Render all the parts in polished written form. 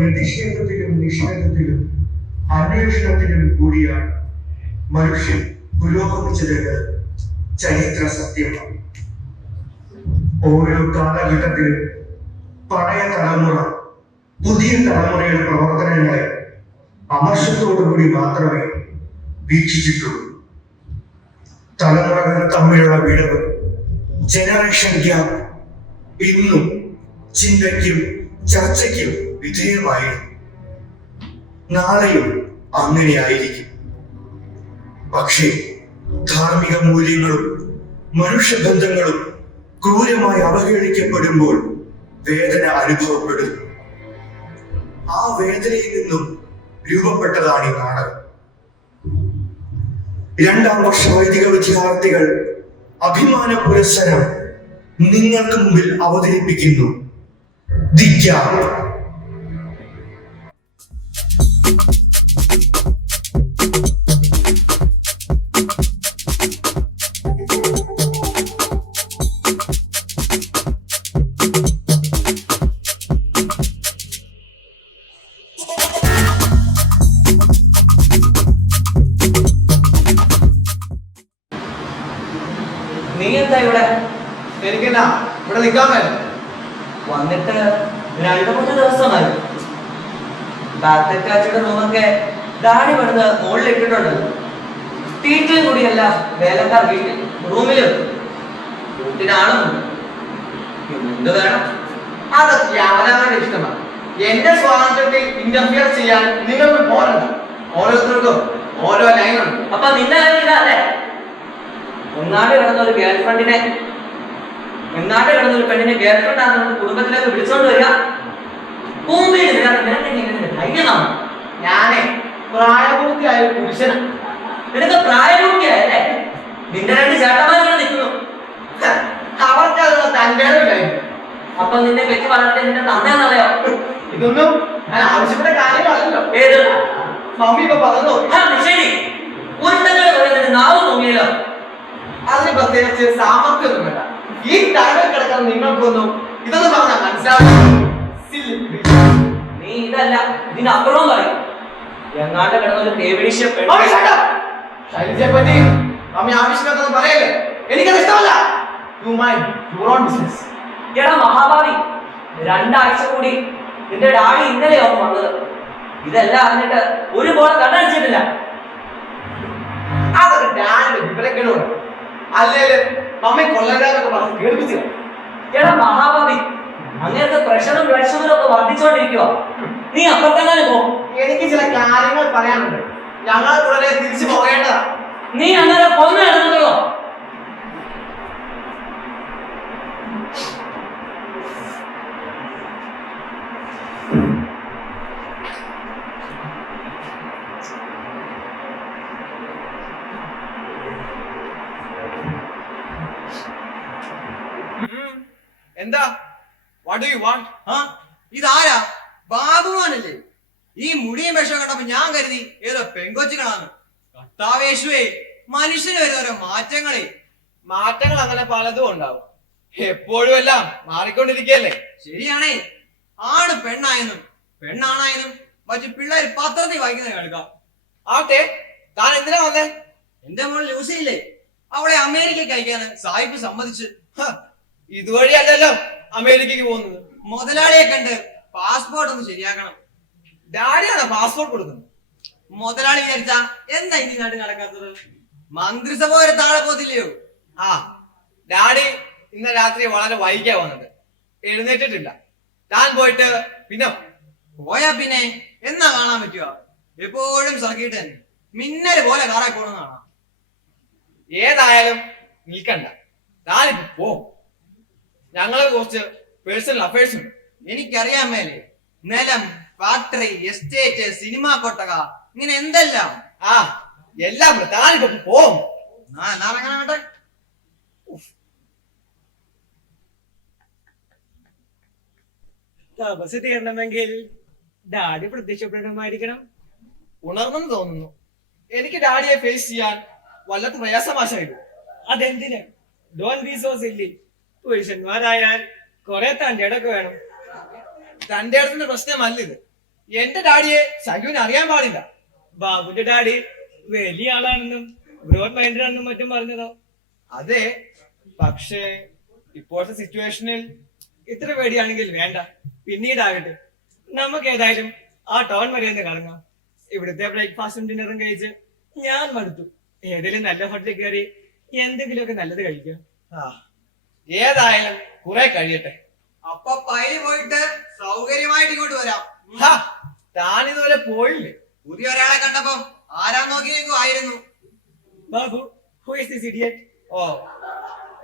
പ്രതിഷേധത്തിലും നിഷേധത്തിലും അന്വേഷണത്തിലും കൂടിയാണ് മനുഷ്യൻ പുരോഗമിച്ചതെന്ന് ചരിത്ര സത്യമാണ്. ഓരോ കാലഘട്ടത്തിലും പഴയ തലമുറ പുതിയ തലമുറയുടെ പ്രവർത്തനങ്ങളെ അമർഷത്തോടുകൂടി മാത്രമേ വീക്ഷിച്ചിട്ടുള്ളൂ. തലമുറകൾ തമ്മിലുള്ള വിടവ്, ജനറേഷൻ ഗ്യാപ്പ് ഇന്നും ചിന്തയ്ക്കും ചർച്ചയ്ക്കും വിധേയമായിരുന്നു. നാളെയും അങ്ങനെയായിരിക്കും. പക്ഷേ ധാർമ്മിക മൂല്യങ്ങളും മനുഷ്യബന്ധങ്ങളും ക്രൂരമായി അവഹേളിക്കപ്പെടുമ്പോൾ വേദന അനുഭവപ്പെടുന്നു. ആ വേദനയിൽ നിന്നും രൂപപ്പെട്ടതാണ് ഈ നാടകം. 2ാം വർഷ വൈദിക വിദ്യാർത്ഥികൾ അഭിമാന പുരസ്സരം നിങ്ങൾക്ക് മുമ്പിൽ അവതരിപ്പിക്കുന്നു. The gap. നീ എന്താ ഇവിടെ? എനിക്കെന്നാ ഇവിടെ നിൽക്കാൻ വേണം. വന്നിട്ട് 2-3 ദിവസമായി. ബാത്തക്കാച്ചിയുടെ റൂമൊക്കെ ഡാഡി പണിത് മുകളിൽ ഇട്ടിട്ടുണ്ട്. വീട്ടിലും കൂടിയല്ല, വേലക്കാർ വീട്ടിൽ റൂമിലും വീട്ടിനാളും എന്ത് വേണം. അതൊക്കെ അവനവന്റെ ഇഷ്ടമാണ്. എന്റെ സ്വാതന്ത്ര്യത്തിൽ ഇന്റർഫിയർ ചെയ്യാൻ നിങ്ങൾക്ക് പോരണ്ട. ഓരോരുത്തർക്കും ഓരോ ലൈനുണ്ട്. അപ്പൊ നിന്നെ അല്ലേ ഒന്നാട് കിടന്ന ഒരു ഗേൾഫ്രണ്ടിനെ ഗേൾഫ്രണ്ട് ആണെന്ന് കുടുംബത്തിലേക്ക് വിളിച്ചോണ്ട് വരിക. ഞാനേ പ്രായപൂർത്തിയായ പുരുഷനാണ്. നിനക്ക് പ്രായപൂർത്തിയായല്ലേ? നിന്റെ 2 ചേട്ടന്മാരും നിൽക്കുന്നു. അവർക്ക് അത് തന്റെ ഇല്ലായിരുന്നു. അപ്പൊ നിന്നെ വെച്ച് വളർത്തിയ നിന്റെ തന്നെന്നറിയോ? ഇതൊന്നും ഞാൻ ആവശ്യപ്പെട്ട കാര്യങ്ങളല്ലോ. ഏത് മമ്മി ഇപ്പൊ പറഞ്ഞു. ശരി, ഒരു നാവ് തോന്നിയല്ലോ. അതിന് പ്രത്യേകിച്ച് സാമർത്ഥ്യമൊന്നും വേണ്ട. ഈ തലയിൽ കിടക്കാൻ നിങ്ങൾക്കൊന്നും ഇതൊന്നും പറഞ്ഞാൽ മനസ്സിലാവില്ല. നീ ഇതല്ല ഇതിന്റെ അപ്പുറവും പറയും. എങ്ങാണ്ട് കിടന്ന ഒരു തേവിടിശ്യ ശൈലജയെ പറ്റി മമ്മി ആവശ്യമില്ലാത്തൊന്നും പറയല്ലേ. എനിക്കത് ഇഷ്ടമല്ല. You mind your own business. എടാ മഹാഭാവി, 2 ആഴ്ച കൂടി നിന്റെ ഡാഡി ഇന്നലെയാവും വന്നത്. ഇതെല്ലാം അറിഞ്ഞിട്ട് ഒരു ബോൾ കണ്ണടിച്ചിട്ടില്ല. അതൊക്കെ ഡാഡിന്റെ വിവരക്കേടുണ്ട്. അല്ലേല് മമ്മി കൊല്ലകാരൊക്കെ പറഞ്ഞ് കേൾപ്പിച്ചില്ല. എടാ മഹാഭാവി, അങ്ങനത്തെ പ്രഷറും ബ്ലഡ് ഒക്കെ വർദ്ധിച്ചോണ്ടിരിക്കുക. നീ അപ്പുറത്തെങ്ങാനും പോ. എനിക്ക് ചില കാര്യങ്ങൾ പറയാനുണ്ട്. ഞങ്ങൾ ഉടനെ തിരിച്ചു പോകേണ്ടതാ. നീ അങ്ങനെ കൊന്നു കിടന്നല്ലോ. എന്താ? What do you want? ഇതാരാ? ബാബുവാനല്ലേ? ഈ മുടിയും വിഷം കണ്ടപ്പോ ഞാൻ കരുതി ഏതോ പെങ്കൊച്ചുകളാണ്. കർത്താവേശുവേ, മനുഷ്യന് വരുന്ന ഓരോ മാറ്റങ്ങൾ അങ്ങനെ പലതും ഉണ്ടാവും. എപ്പോഴും എല്ലാം മാറിക്കൊണ്ടിരിക്കുകയല്ലേ. ശരിയാണേ. ആണ് പെണ്ണായെന്നും പെണ്ണാണായെന്നും മറ്റു പിള്ളേർ പത്രത്തിൽ വായിക്കുന്നത് കേൾക്കാം. ആട്ടെ, താൻ എന്തിനാ വന്നേ? എന്റെ മോൾ ലൂസിയില്ലേ, അവളെ അമേരിക്കയ്ക്ക് അയക്കാന് സായിപ്പ് സമ്മതിച്ചു. ഇതുവഴി അല്ലല്ലോ അമേരിക്കക്ക് പോകുന്നത്. മുതലാളിയെ കണ്ട് പാസ്പോർട്ട് ഒന്ന് ശരിയാക്കണം. ഡാഡിയാണ് പാസ്പോർട്ട് കൊടുക്കുന്നത്. മുതലാളി വിചാരിച്ചാ എന്താ ഇനി നാട്ടിൽ നടക്കാത്തത്? മന്ത്രിസഭ വരെ താഴെ പോത്തില്ലയോ? ഡാഡി ഇന്ന് രാത്രി വളരെ വൈകിയാ വന്നത്. എഴുന്നേറ്റിട്ടില്ല. താൻ പോയിട്ട് പിന്നെ പോയാ പിന്നെ എന്നാ കാണാൻ പറ്റുക? എപ്പോഴും സർക്കിട്ട് തന്നെ മിന്നല് പോലെ കാറായി പോണെന്നാണ്. ഏതായാലും നിൽക്കണ്ട, താനിപ്പോ പോ. ഞങ്ങള് കുറച്ച് പേഴ്സണൽ അഫയേഴ്സ് ഉണ്ട്. എനിക്കറിയാൻ മേലെ നിലം, ഫാക്ടറി, എസ്റ്റേറ്റ്, സിനിമാ കൊട്ടക, ഇങ്ങനെ എന്തെല്ലാം. എല്ലാം താനിപ്പോ പോവും. അങ്ങനെ തപസ് തീരണമെങ്കിൽ ഡാഡി പ്രത്യക്ഷപ്പെടണമായിരിക്കണം. ഉണർന്നെന്ന് തോന്നുന്നു. എനിക്ക് ഡാഡിയെ ഫേസ് ചെയ്യാൻ വല്ലാത്ത പ്രയാസമാശായിരുന്നു. അതെന്തിന്? Don't be so silly. പുരുഷന്മാരായാൽ കുറെ തന്റെ ഇടക്ക് വേണം. തന്റെ അടുത്തിന്റെ പ്രശ്നമല്ല ഇത്. എന്റെ ഡാഡിയെ ശല്യുവിന് അറിയാൻ പാടില്ല. ബാബുന്റെ ഡാഡി വലിയ ആളാണെന്നും ബ്രോഡ് മൈൻഡഡ് ആണെന്നും മറ്റും പറഞ്ഞതോ? അതെ, പക്ഷേ ഇപ്പോഴത്തെ സിറ്റുവേഷനിൽ ഇത്ര പേടിയാണെങ്കിൽ വേണ്ട, പിന്നീടാകട്ടെ. നമുക്ക് ഏതായാലും ആ ടൗൺ വരെ ഒന്ന് കറങ്ങാം. ഇവിടുത്തെ ബ്രേക്ക്ഫാസ്റ്റും ഡിന്നറും കഴിച്ച് ഞാൻ മടുത്തു. ഏതെങ്കിലും നല്ല ഹോട്ടലിൽ കയറി എന്തെങ്കിലുമൊക്കെ നല്ലത് കഴിക്കാം. ഏതായാലും കുറെ കഴിയട്ടെ. അപ്പൊ പൈല് പോയിട്ട് സൗകര്യമായിട്ട് ഇങ്ങോട്ട് വരാം. താനിതുവരെ പോയില്ലേ? പുതിയ ഒരാളെ കണ്ടപ്പോ ആരാ നോക്കിയേക്കുമായിരുന്നു. Babu, who is this idiot? ഓ,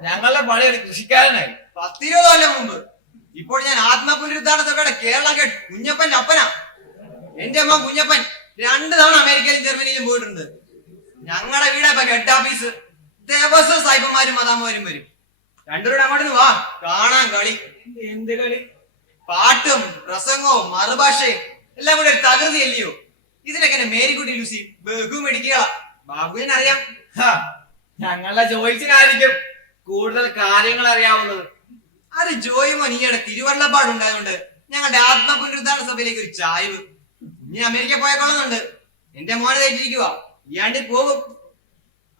ഞങ്ങളുടെ പഴയ ഒരു കൃഷിക്കാരനായി 10-20 കൊല്ലം മുമ്പ്. ഇപ്പോൾ ഞാൻ ആത്മപുനരുദ്ധാരണ സഭയുടെ കേരള ഗേറ്റ് കുഞ്ഞപ്പന്റെ അപ്പനാ. എന്റെ അമ്മ കുഞ്ഞപ്പൻ 2 തവണ അമേരിക്കയിലും ജർമ്മനിയിലും പോയിട്ടുണ്ട്. ഞങ്ങളുടെ വീടാ ഇപ്പൊ ഹെഡ് ഓഫീസ്. ദിവസം സായിപ്പന്മാരും മതാമ്മമാരും വരും. രണ്ടുപേരുടെ അങ്ങോട്ട് വാ, കാണാൻ കളി. എന്ത് കളി? പാട്ടും പ്രസംഗവും മറുഭാഷയും എല്ലാം കൂടെ ഒരു തകൃതി അല്ലയോ. ഇതിനൊക്കെ മേരിക്കുട്ടി ലൂസി ബഹു മെഡിക്കുക. ബാബുവിനെ അറിയാം. ഞങ്ങളുടെ ജോയിച്ചിനായിരിക്കും കൂടുതൽ കാര്യങ്ങൾ അറിയാവുന്നത്. അത് ജോയിമോൻ ഈയിടെ തിരുവള്ളപ്പാടുണ്ടായതുകൊണ്ട് ഞങ്ങളുടെ ആത്മപുനരുദ്ധാരണ സഭയിലേക്ക് ഒരു ചായ്വ്. ഇനി അമേരിക്ക പോയേക്കൊള്ളുന്നുണ്ട്. എന്റെ മോനെ തെറ്റിരിക്കുക, ഇയാണ്ടി പോകും.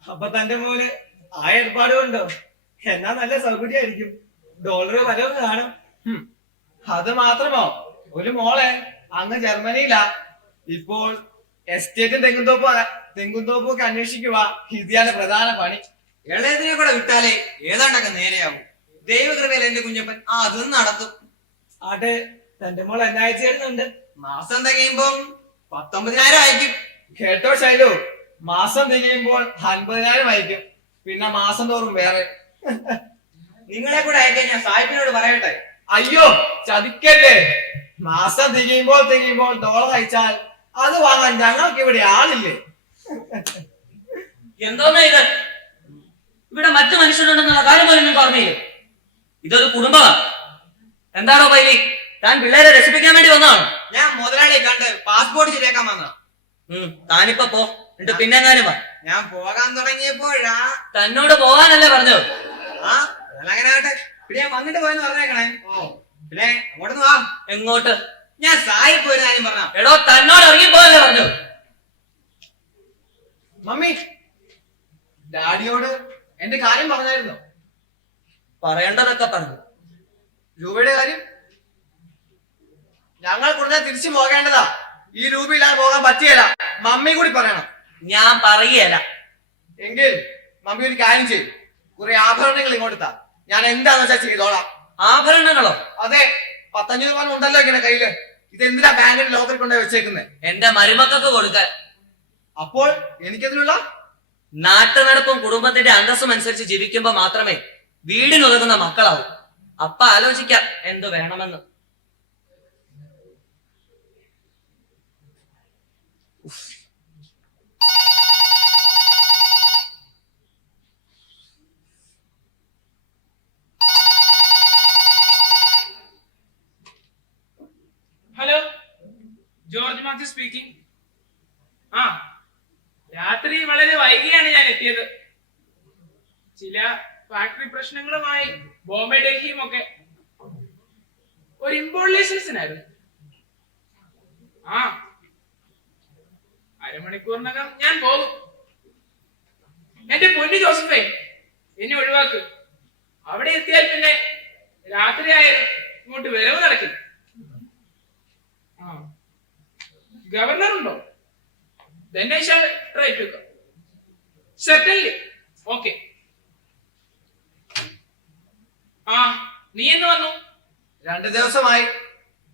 അപ്പൊ തന്റെ മോന് ആ ഏർപ്പാട് കൊണ്ടോ? എന്നാ നല്ല സൗകര്യമായിരിക്കും. ഡോളർ വരവ് കാണും. അത് മാത്രമോ, ഒരു മോളെ അങ്ങ് ജർമ്മനിയിലാ. ഇപ്പോൾ എസ്റ്റേറ്റും തെങ്ങുംതോപ്പും ഒക്കെ അന്വേഷിക്കുക. ഇതാണ് പ്രധാന പണി. ഇളയതിനെ കൂടെ വിട്ടാലേ ഏതാണ്ടൊക്കെ നേരെയാവും. ദൈവകൃപയിൽ എന്റെ കുഞ്ഞപ്പൻ അതും നടത്തും. ആട്ടെ, തന്റെ മോൾ എന്നാഴ്ച ചേരുന്നുണ്ട്? മാസം തികയുമ്പം 19,000 അയക്കും. കേട്ടോ ശൈലു, മാസം തികയുമ്പോൾ 50,000 അയക്കും. പിന്നെ മാസം തോറും വേറെ. നിങ്ങളെ കൂടെ അയക്കാൻ ഞാൻ സാഹിബിനോട് പറയട്ടെ. അയ്യോ, ചതിക്കല്ലേ. മാസം തികയുമ്പോൾ ഡോളർ അയച്ചാൽ അത് വാങ്ങാൻ ഞങ്ങൾക്ക് ഇവിടെ ആളില്ലേ. എന്തോന്നാ ഇത്? ഇവിടെ മറ്റു മനുഷ്യരുണ്ടെന്നുള്ള കാര്യം പോലും നിങ്ങൾക്ക് ഓർമ്മയില്ലേ? ഇതൊരു കുടുംബമാണ്. എന്താണോ പൈലി, താൻ പിള്ളേരെ രക്ഷിപ്പിക്കാൻ വേണ്ടി വന്നതാണ്? ഞാൻ മുതലാളിയെ കണ്ട് പാസ്പോർട്ട് ശരിയാക്കാൻ വന്ന. താനിപ്പോ പോ, എന്നിട്ട് പിന്നെങ്ങാനും വാ. ഞാൻ പോകാൻ തുടങ്ങിയപ്പോഴാ. തന്നോട് പോകാനല്ലേ പറഞ്ഞത്? അങ്ങനെ ആട്ടെ. പിന്നെ ഞാൻ വന്നിട്ട് പോയെന്ന് പറഞ്ഞേക്കണേ. പിന്നെ അങ്ങോട്ടൊന്ന് വാ. എങ്ങോട്ട്? ഞാൻ സായി പോയിരുന്ന കാര്യം പറഞ്ഞ. എടോ, തന്നോട് ഇറങ്ങി പോയല്ലേ പറഞ്ഞു. മമ്മി, ഡാഡിയോട് എന്റെ കാര്യം പറഞ്ഞായിരുന്നോ? പറയേണ്ടതൊക്കെ പറഞ്ഞു. രൂപയുടെ കാര്യം ഞങ്ങൾ കൂടുതൽ തിരിച്ചു പോകേണ്ടതാ. ഈ രൂപയില്ലാതെ പോകാൻ പറ്റിയല്ല. മമ്മി കൂടി പറയണം. ഞാൻ പറയുകയല്ല. എങ്കിൽ മമ്മി ഒരു കാര്യം ചെയ്യും, കുറെ ആഭരണങ്ങൾ ഇങ്ങോട്ട് താ. ഞാൻ എന്താന്ന് വെച്ചാൽ ചെയ്തോളാം. ആഭരണങ്ങളോ? അതെ, 500 രൂപ ഉണ്ടല്ലോ ഇങ്ങനെ കയ്യില്. ഇത് എന്തിനാ ബാങ്കിന്റെ ലോക്കറിൽ കൊണ്ടുപോയി വെച്ചേക്കുന്നത്? എന്റെ മരുമക്കൾക്ക് കൊടുക്കാൻ. അപ്പോൾ എനിക്കതിനുള്ള നാട്ടുനടപ്പും കുടുംബത്തിന്റെ അന്തസ്സും അനുസരിച്ച് ജീവിക്കുമ്പോ മാത്രമേ വീടിനുതകുന്ന മക്കളാവൂ. അപ്പ ആലോചിക്കാം എന്തു വേണമെന്ന്. Hello, George Mathew speaking. രാത്രി വളരെ വൈകിയാണ് ഞാൻ എത്തിയത്. ചില ഫാക്ടറി പ്രശ്നങ്ങളുമായി ബോംബെ ഡൽഹിയും ഒക്കെ. ഒരു ഇമ്പോർട്ട് ലൈസൻസിനായിരുന്നു. അരമണിക്കൂറിനകം ഞാൻ പോകും. എന്റെ പൊന്നു ജോസഫേ, എന്നെ ഒഴിവാക്ക്. അവിടെ എത്തിയാൽ പിന്നെ രാത്രിയായാലും ഇങ്ങോട്ട് വരവ് നടക്കില്ല. ഗവർണർ ഉണ്ടോ? Then I shall try to come. Certainly. Okay. നീ എന്ന് വന്നു? 2 ദിവസമായി.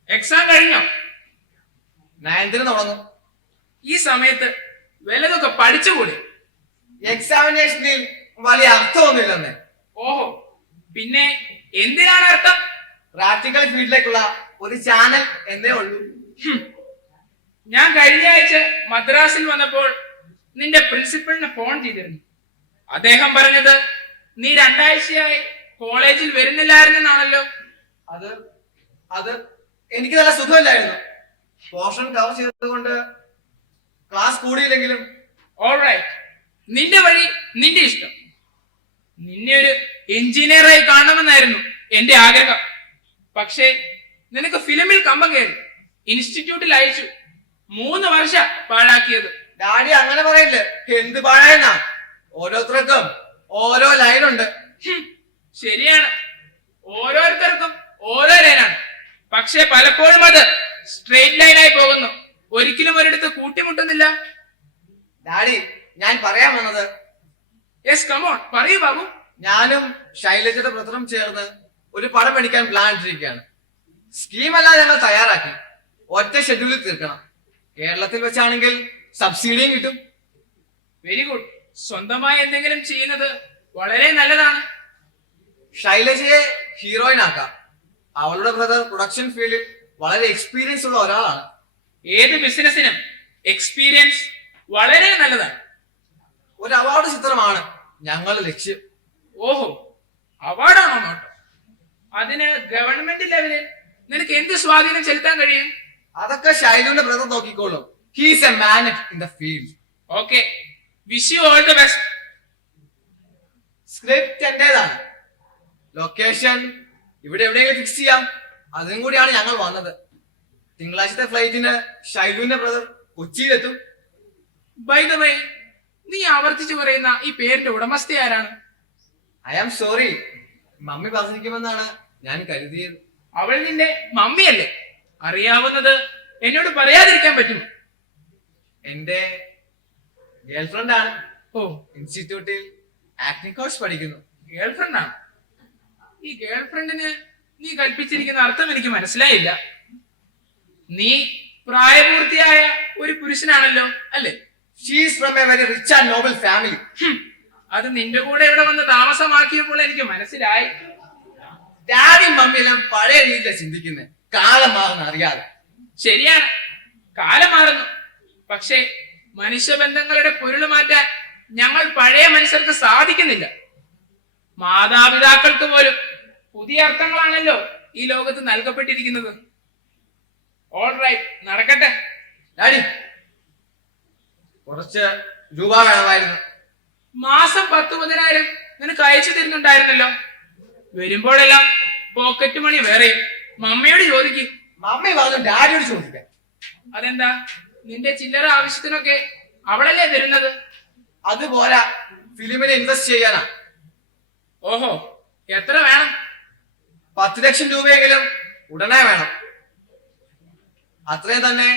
എക്സാം കഴിഞ്ഞോ? 9th തുടങ്ങും. ഈ സമയത്ത് വല്ലതൊക്കെ പഠിച്ചുകൂടെ? എക്സാമിനേഷനിൽ വലിയ അർത്ഥമൊന്നുമില്ലെന്ന്. ഓഹോ, പിന്നെ എന്തിനാണ് അർത്ഥം? പ്രാക്ടിക്കൽ ഫീൽഡിലേക്കുള്ള ഒരു ചാനൽ എന്നേ ഉള്ളൂ. ഞാൻ കഴിഞ്ഞ ആഴ്ച മദ്രാസിൽ വന്നപ്പോൾ നിന്റെ പ്രിൻസിപ്പളിനെ ഫോൺ ചെയ്തിരുന്നു. അദ്ദേഹം പറഞ്ഞത് നീ 2 ആഴ്ചയായി കോളേജിൽ വരുന്നില്ലായിരുന്നെന്നാണല്ലോ. അത് എനിക്ക് നല്ല സുഖമില്ലായിരുന്നു. പോർഷൻ കവർ ചെയ്തതുകൊണ്ട് ക്ലാസ് കൂടിയില്ലെങ്കിലും. ഓൾറൈറ്റ്, നിന്റെ വഴി നിന്റെ ഇഷ്ടം. നിന്നെ ഒരു എഞ്ചിനീയറായി കാണണമെന്നായിരുന്നു എന്റെ ആഗ്രഹം. പക്ഷേ നിനക്ക് ഫിലിമിൽ കമ്പം കയറി. ഇൻസ്റ്റിറ്റ്യൂട്ടിൽ അയച്ചു. 3 വർഷം പാഴാക്കിയത്. ഡാഡി അങ്ങനെ പറയില്ലേ, എന്ത് പാഴായെന്നാ. ഓരോരുത്തർക്കും ഓരോ ലൈനുണ്ട്. ഹും, ശരിയാണ്, ഓരോരുത്തർക്കും ഓരോ ലൈനാണ്. പക്ഷെ പലപ്പോഴും അത് സ്ട്രെയിറ്റ് ലൈനായി പോകുന്നു, ഒരിക്കലും ഒരിടത്ത് കൂട്ടിമുട്ടുന്നില്ല. ഡാഡി, ഞാൻ പറയാൻ വന്നത്, യെസ്, കമോൺ, പറയൂ ബാബു. ഞാനും ശൈലജയുടെ ബ്രദറും ചേർന്ന് ഒരു പടം പഠിക്കാൻ പ്ലാൻ ഇട്ടിരിക്കുകയാണ്. സ്കീമെല്ലാം ഞങ്ങൾ തയ്യാറാക്കി. ഒറ്റ ഷെഡ്യൂളിൽ തീർക്കണം. കേരളത്തിൽ വെച്ചാണെങ്കിൽ സബ്സിഡിയും കിട്ടും. Very good. സ്വന്തമായി എന്തെങ്കിലും ചെയ്യുന്നത് വളരെ നല്ലതാണ്. ശൈലജയെ ഹീറോയിൻ ആക്കാം. അവളുടെ ബ്രദർ പ്രൊഡക്ഷൻ ഫീൽഡിൽ വളരെ എക്സ്പീരിയൻസ് ഉള്ള ഒരാളാണ്. ഏത് ബിസിനസിനും എക്സ്പീരിയൻസ് വളരെ നല്ലതാണ്. ഒരു അവാർഡ് ചിത്രമാണ് ഞങ്ങളുടെ ലക്ഷ്യം. ഓഹോ, അവാർഡാണോ നോട്ടം? അതിന് ഗവൺമെന്റ് ലെവലിൽ നിനക്ക് എന്ത് സ്വാധീനം ചെലുത്താൻ കഴിയും? അതൊക്കെ ശൈലുവിന്റെ ബ്രദർ നോക്കിക്കോളും. He's a man in the field. Okay, wish you all the best. Script എന്റേതാണ്. ലൊക്കേഷൻ ഇവിടെ എവിടെയെങ്കിലും ഫിക്സ് ചെയ്യാം. അതും കൂടിയാണ് ഞങ്ങൾ വന്നത്. തിങ്കളാഴ്ചത്തെ ഫ്ലൈറ്റിന് ശൈലുവിന്റെ ബ്രദർ കൊച്ചിയിലെത്തും. ബൈ ദ വേ, നീ ആവർത്തിച്ചു പറയുന്ന ഈ പേരിന്റെ ഉടമസ്ഥ ആരാണ്? ഐ ആം സോറി, മമ്മി പറഞ്ഞിരിക്കുമെന്നാണ് ഞാൻ കരുതിയത്. അവൾ നിന്റെ മമ്മിയല്ലേ? അറിയാവുന്നത് എന്നോട് പറയാതിരിക്കാൻ പറ്റുമോ? എന്റെ ഗേൾഫ്രണ്ട് ആണ്. ഓ, ഇൻസ്റ്റിറ്റ്യൂട്ടിൽ ആക്ടിംഗ് കോഴ്സ് പഠിക്കുന്നു. ഗേൾഫ്രണ്ട് ആണ്. ഈ ഗേൾഫ്രണ്ടിന് നീ കൽപ്പിച്ചിരിക്കുന്ന അർത്ഥം എനിക്ക് മനസ്സിലായില്ല. നീ പ്രായപൂർത്തിയായ ഒരു പുരുഷനാണല്ലോ, അല്ലേ? She's from A very rich and Nobel family. അത് നിന്റെ കൂടെ ഇവിടെ വന്ന് താമസമാക്കിയപ്പോൾ എനിക്ക് മനസ്സിലായി. ഡാഡിയും മമ്മിയെല്ലാം പഴയ രീതിയിലാണ് ചിന്തിക്കുന്നത്, കാലം മാറുന്ന അറിയാതെ. ശരിയാണ്, കാലം മാറുന്നു. പക്ഷേ മനുഷ്യബന്ധങ്ങളുടെ പൊരുൾ മാറ്റാൻ ഞങ്ങൾ പഴയ മനുഷ്യർക്ക് സാധിക്കുന്നില്ല. മാതാപിതാക്കൾക്ക് പോലും പുതിയ അർത്ഥങ്ങളാണല്ലോ ഈ ലോകത്ത് നൽകപ്പെട്ടിരിക്കുന്നത്. ഓൾ റൈറ്റ്, നടക്കട്ടെ. ഡാഡി, കുറച്ച് രൂപ വേണമായിരുന്നു. മാസം 10,000 നിനക്ക് അയച്ചു തരുന്നുണ്ടായിരുന്നല്ലോ. വരുമ്പോഴെല്ലാം പോക്കറ്റ് മണി വേറെയും. മമ്മിയോട് ചോദിക്കും. മമ്മി പറഞ്ഞു ഡാഡിയോട് ചോദിക്കാൻ. അതെന്താ? നിന്റെ ചില്ലറ ആവശ്യത്തിനൊക്കെ അവളല്ലേ തരുന്നത്? അതുപോരാ, ഫിലിമിന് ഇൻവെസ്റ്റ് ചെയ്യാനാ. ഓഹോ, എത്ര വേണം? 10 ലക്ഷം രൂപയെങ്കിലും ഉടനെ വേണം. അത്രയും തന്നെ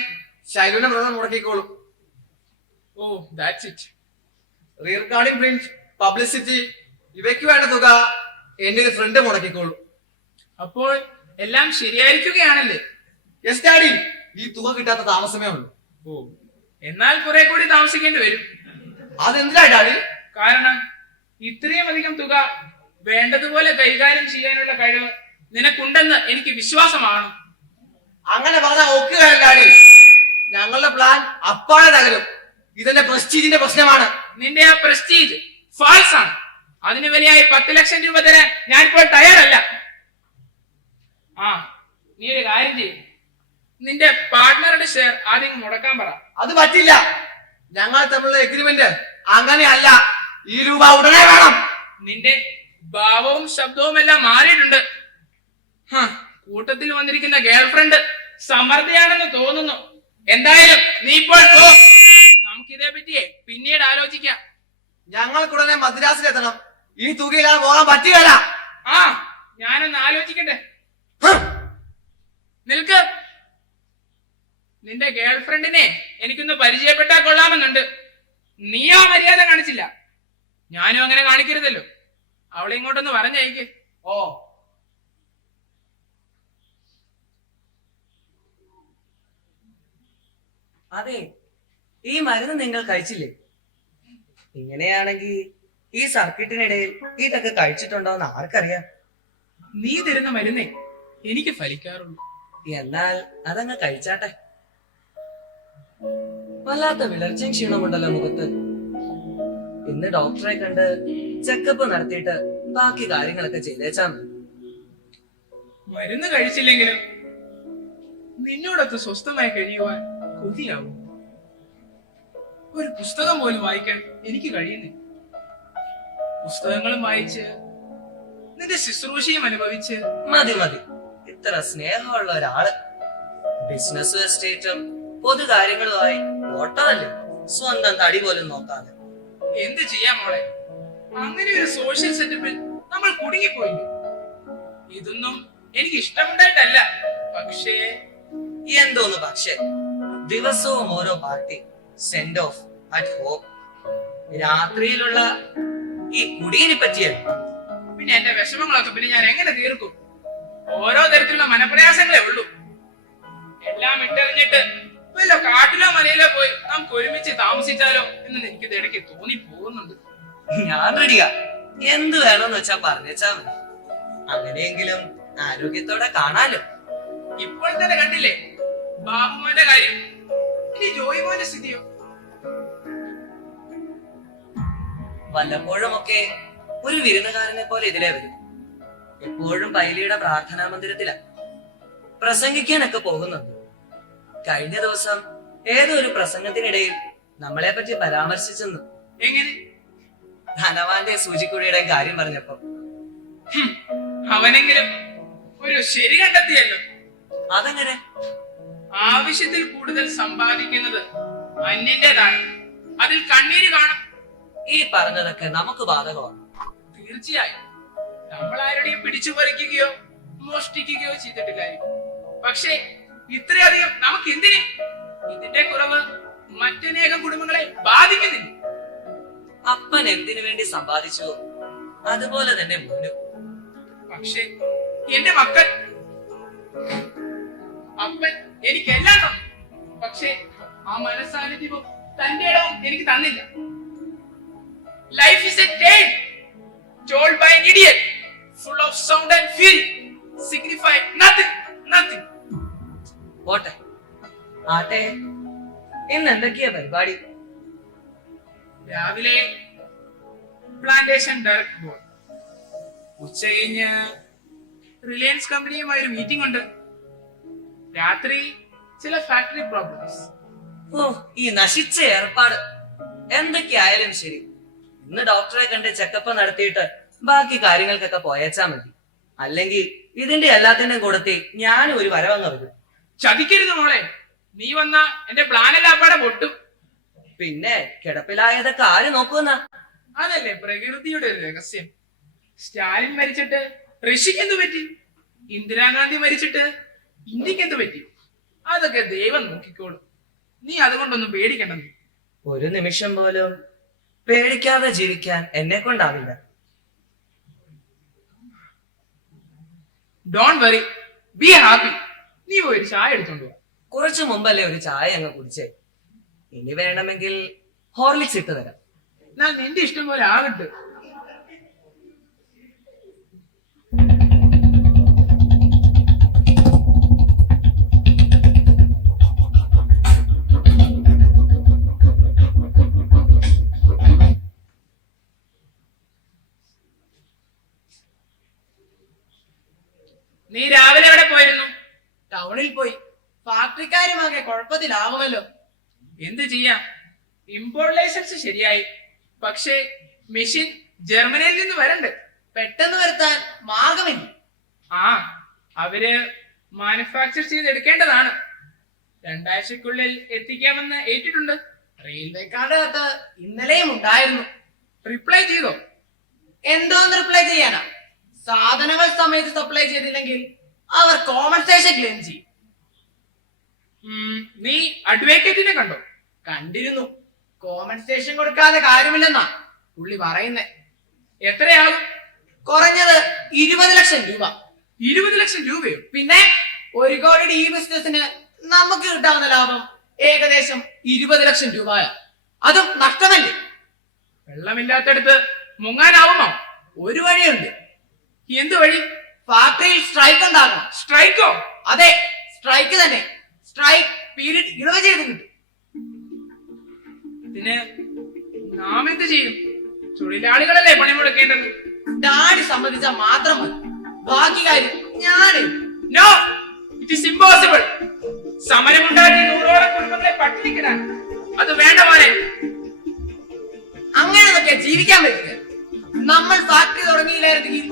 ശൈലുവിന്റെ ബ്രദർ മുടക്കിക്കോളും. Oh, that's it. Rerecording, print, publicity ഇവയ്ക്ക് വേണ്ട തുക എന്റെ ഒരു ഫ്രണ്ട് മുടക്കിക്കോളും. അപ്പോൾ എല്ലാം ശരിയായിരിക്കുകയാണല്ലേ? യെസ് ഡാഡി, ഈ തുക കിട്ടാത്ത താമസമേ ഉള്ളൂ. ഓ, എന്നാൽ കുറെ കൂടി താമസിക്കേണ്ടി വരും. അതെന്തിനാ ഡാഡി? കാരണം ഇത്രയും അധികം തുക വേണ്ടതുപോലെ കൈകാര്യം ചെയ്യാനുള്ള കഴിവ് നിനക്കുണ്ടെന്ന് എനിക്ക് വിശ്വാസമാണ്. അങ്ങനെ പറഞ്ഞാൽ ഒക്കുകയല്ല ഡാഡി. ഞങ്ങളുടെ പ്ലാൻ അപ്പാടെ തകരും. ഇതെന്റെ പ്രസ്റ്റീജിന്റെ പ്രശ്നമാണ്. നിന്റെ ആ പ്രസ്റ്റീജ് ഫാൾസ് ആണ്. അതിന് വിലയായി 10 ലക്ഷം രൂപ തരാൻ ഞാനിപ്പോൾ തയ്യാറല്ല. ആ, നീ ഒരു കാര്യം ചെയ്യും, നിന്റെ പാർട്ട്ണറുടെ ഷെയർ ആദ്യം മുടക്കാൻ പറ. അത് പറ്റില്ല. ഞങ്ങൾ തമ്മിലുള്ള എഗ്രിമെന്റ് അങ്ങനെയല്ല. ഈ രൂപ ഉടനെ വേണം. നിന്റെ ഭാവവും ശബ്ദവും എല്ലാം മാറിയിട്ടുണ്ട്. കൂട്ടത്തിൽ വന്നിരിക്കുന്ന ഗേൾഫ്രണ്ട് സമർത്ഥയാണെന്ന് തോന്നുന്നു. എന്തായാലും നീ ഇപ്പോൾ പോ. നമുക്കിതേ പറ്റിയേ പിന്നീട് ആലോചിക്കാം. ഞങ്ങൾക്കുടനെ മദ്രാസിലെത്തണം. ഈ തുകയില്ലാതെ പോകാൻ പറ്റുകയില്ല. ആ, ഞാനൊന്ന് ആലോചിക്കട്ടെ. നിൽക്ക്. നിന്റെ ഗേൾഫ്രണ്ടിനെ എനിക്കൊന്ന് പരിചയപ്പെട്ടാൽ കൊള്ളാമെന്നുണ്ട്. നീ ആ മര്യാദ കാണിച്ചില്ല, ഞാനും അങ്ങനെ കാണിക്കരുതല്ലോ. അവളെ ഇങ്ങോട്ടൊന്ന് പറഞ്ഞയക്ക്. ഓ, അതെ, ഈ മരുന്ന് നിങ്ങൾ കഴിച്ചില്ലേ? ഇങ്ങനെയാണെങ്കിൽ ഈ സർക്കിട്ടിനിടയിൽ ഇതൊക്കെ കഴിച്ചിട്ടുണ്ടോ എന്ന് ആർക്കറിയാം? നീ തരുന്ന മരുന്നേ എനിക്ക് ഫലിക്കാറുള്ളൂ. എന്നാൽ അതങ്ങ് കഴിച്ചാട്ടെ. വല്ലാത്ത വിളർച്ചയും ക്ഷീണമുണ്ടല്ലോ മുഖത്ത്. ഇന്ന് ഡോക്ടറെ കണ്ട് ചെക്കപ്പ് നടത്തിയിട്ട് ബാക്കി കാര്യങ്ങളൊക്കെ ചെയ്തേച്ചാ മതി. മരുന്ന് കഴിച്ചില്ലെങ്കിലും നിന്നോടൊത്ത് സ്വസ്ഥമായി കഴിയുവാൻ കൊതിയാവും. ഒരു പുസ്തകം പോലും വായിക്കാൻ എനിക്ക് കഴിയുന്നില്ല. പുസ്തകങ്ങളും വായിച്ച് നിന്റെ ശുശ്രൂഷയും അനുഭവിച്ച് മതി മതി, ഇത്ര സ്നേഹമുള്ള ഒരാള് ബിസിനസ്സും എസ്റ്റേറ്റും പൊതുകാര്യങ്ങളുമായി ഓട്ടമല്ലേ, സ്വന്തം തടി പോലും നോക്കാതെ. എന്ത് ചെയ്യാം മോളെ, അങ്ങനെ ഒരു സോഷ്യൽ സെറ്റപ്പിൽ നമ്മൾ കുടുങ്ങിപ്പോയി. ഇതൊന്നും എനിക്ക് ഇഷ്ടമുണ്ടായിട്ടല്ല, പക്ഷേ എന്തോന്ന് പക്ഷേ, ദിവസവും ഓരോ party, send off at home, രാത്രിയിലുള്ള ഈ കുടിയിനെ പറ്റിയല്ല. പിന്നെ എന്റെ വിഷമങ്ങളൊക്കെ പിന്നെ ഞാൻ എങ്ങനെ തീർക്കും? ഓരോ തരത്തിലുള്ള മനപ്രയാസങ്ങളേ ഉള്ളൂ. എല്ലാം ഇട്ടെറിഞ്ഞിട്ട് വല്ല കാട്ടിലോ മലയിലോ പോയി നമുക്ക് ഒരുമിച്ച് താമസിച്ചാലോ എന്ന് എനിക്ക് ഇടയ്ക്ക് തോന്നി പോകുന്നുണ്ട്. ഞാൻ റെഡിയാ, എന്ത് വേണമെന്ന് വെച്ചാ പറഞ്ഞേച്ചാ മതി. അങ്ങനെയെങ്കിലും ആരോഗ്യത്തോടെ കാണാലോ. ഇപ്പോൾ തന്നെ കണ്ടില്ലേ ബാബുമോന്റെ കാര്യം. ഇനി ജോയിമോന്റെ സ്ഥിതിയോ? വല്ലപ്പോഴുമൊക്കെ ഒരു വിരുന്നുകാരനെ പോലെ ഇതിലേ വരും. എപ്പോഴും പൈലിയുടെ പ്രാർത്ഥനാ മന്ദിരത്തിലാ പ്രസംഗിക്കാനൊക്കെ പോകുന്നുണ്ട്. കഴിഞ്ഞ ദിവസം ഏതോ ഒരു പ്രസംഗത്തിനിടയിൽ നമ്മളെ പറ്റി പരാമർശിച്ചെന്നു. എങ്ങനെ? ധനവാന്റെ സൂചിക്കുഴിയുടെയും കാര്യം പറഞ്ഞപ്പോ. അവനെങ്കിലും ഒരു ശരി കണ്ടെത്തിയല്ലോ. അതെങ്ങനെ? ആവശ്യത്തിൽ കൂടുതൽ സമ്പാദിക്കുന്നത് അന്യന്റേതാണ്, അതിൽ കണ്ണീര് കാണും. ഈ പറഞ്ഞതൊക്കെ നമുക്ക് ബാധകമാണ്. തീർച്ചയായും നമ്മൾ ആരുടെയും പിടിച്ചു പറിക്കുകയോ മോഷ്ടിക്കുകയോ ചെയ്തിട്ടില്ലായിരിക്കും. പക്ഷേ ഇത്രയധികം നമുക്ക് എന്തിന്? ഇതിന്റെ കുറവ് മറ്റനേകം കുടുംബങ്ങളെ ബാധിക്കുന്നില്ല. അപ്പൻ എന്തിനു വേണ്ടി സമ്പാദിച്ചു അതുപോലെ തന്നെ മോനും. പക്ഷേ എന്റെ മക്കൾ, അപ്പൻ എനിക്കെല്ലാം തന്നു, പക്ഷേ ആ മനസാന്നിധ്യവും തന്റെ ഇടവും എനിക്ക് തന്നില്ല. Life is a tale told by an idiot, full of sound and fury, signify nothing. പോട്ടെ ആട്ടെ, ഇന്ന് എന്തൊക്കെയാ പരിപാടി? രാവിലെ പ്ലാന്റേഷൻ ഡയറക്ടർ ബോർഡ്, ഉച്ച കഴിഞ്ഞ് റിലയൻസ് കമ്പനിയുമായി ഒരു മീറ്റിംഗ് ഉണ്ട്, രാത്രി ചില ഫാക്ടറി പ്രോബ്ലംസ്. ഓ, ഈ നശിച്ച ഏർപ്പാട്. എന്തൊക്കെയായാലും ശരി, ഇന്ന് ഡോക്ടറെ കണ്ട് ചെക്കപ്പ് നടത്തിയിട്ട് ബാക്കി കാര്യങ്ങൾക്കൊക്കെ പോയേച്ചാ മതി. അല്ലെങ്കിൽ ഇതിന്റെ എല്ലാത്തിന്റെയും കൂടത്തി ഞാനും ഒരു വരവങ്ങ് വരും. ചതിക്കരുത് മോളെ, നീ വന്ന എന്റെ പ്ലാനെല്ലാം പാടെ പൊട്ടും. പിന്നെ കിടപ്പിലായതൊക്കെ ആര് നോക്കുന്ന? അതല്ലേ പ്രകൃതിയുടെ ഒരു രഹസ്യം. സ്റ്റാലിൻ മരിച്ചിട്ട് ഋഷിക്ക് എന്ത് പറ്റി? ഇന്ദിരാഗാന്ധി മരിച്ചിട്ട് ഇന്ത്യക്ക് എന്ത് പറ്റി? അതൊക്കെ ദൈവം നോക്കിക്കോളും. നീ അതുകൊണ്ടൊന്നും പേടിക്കണ്ടെന്ന്. ഒരു നിമിഷം പോലും പേടിക്കാതെ ജീവിക്കാൻ എന്നെ കൊണ്ടാവില്ല. Don't worry, be happy. നീ പോയി ഒരു ചായ എടുത്തോണ്ട് പോ. കുറച്ചു മുമ്പല്ലേ ഒരു ചായ അങ്ങ് കുടിച്ചേ. ഇനി വേണമെങ്കിൽ ഹോർലിക്സ് ഇട്ട് തരാം. എന്നാൽ നിന്റെ ഇഷ്ടം പോലെ ആകട്ടെ. നീ രാവിലെ എവിടെ പോയിരുന്നു? ടൗണിൽ പോയി. ഫാക്ടറിക്കാരുമാകെ കുഴപ്പത്തിലാകുമല്ലോ. എന്ത് ചെയ്യാം, ഇമ്പോർട്ട് ലൈസൻസ് ശരിയായി, പക്ഷേ മെഷീൻ ജർമ്മനിയിൽ നിന്ന് വരണ്ട്. പെട്ടെന്ന് വരുത്താൻ മാർഗമില്ല. ആ, അവര് മാനുഫാക്ചർ ചെയ്തെടുക്കേണ്ടതാണ്. 2 ആഴ്ചക്കുള്ളിൽ എത്തിക്കാമെന്ന് ഏറ്റിട്ടുണ്ട്. റെയിൽവേക്കാരുടെ കത്ത് ഇന്നലെയും ഉണ്ടായിരുന്നു. റിപ്ലൈ ചെയ്തോ? എന്തോന്ന് റിപ്ലൈ ചെയ്യാനാ? സാധനങ്ങൾ സമയത്ത് സപ്ലൈ ചെയ്തില്ലെങ്കിൽ അവർ കോമ്പൻസേഷൻ ക്ലെയിം ചെയ്യും. നീ അഡ്വക്കേറ്റിനെ കണ്ടോ? കണ്ടിരുന്നു. കോമ്പൻസേഷൻ കൊടുക്കാതെ കാര്യമില്ലെന്നാ പുള്ളി പറയുന്നേ. എത്രയാകും? കുറഞ്ഞത് 20 ലക്ഷം രൂപ. 20 ലക്ഷം രൂപയോ? പിന്നെ 1 കോടിയുടെ ഈ ബിസിനസിന് നമുക്ക് കിട്ടാവുന്ന ലാഭം ഏകദേശം 20 ലക്ഷം രൂപയാ. അതും നഷ്ടമല്ലേ? വെള്ളമില്ലാത്തടുത്ത് മുങ്ങാനാവുമോ? ഒരു വഴിയുണ്ട്. എന്ത് വഴി? ഫാക്ടറിയിൽ സ്ട്രൈക്ക് ഉണ്ടാകണം. സ്ട്രൈക്കോ? അതെ, സ്ട്രൈക്ക് തന്നെ. സ്ട്രൈക്ക് പീരീഡ് ഇളവ് ചെയ്ത് കിട്ടും. ഇതിന് നാം എന്ത് ചെയ്യും? തൊഴിലാളികളല്ലേ പണിമുടക്കേണ്ടത്. ഡാഡി സമ്മതിച്ചാൽ മാത്രം മതി. ബാക്കി കാര്യം ഞാനേ. No, it is impossible. സമരമുണ്ടാക്കി 100ഓളം കുടുംബങ്ങളെ പട്ടിണിക്കിടാൻ അത് വേണ്ട പോലെ. അങ്ങനെയൊക്കെ ജീവിക്കാൻ പറ്റില്ല. നമ്മൾ ഫാക്ടറി തുടങ്ങിയില്ലായിരുന്നെങ്കിൽ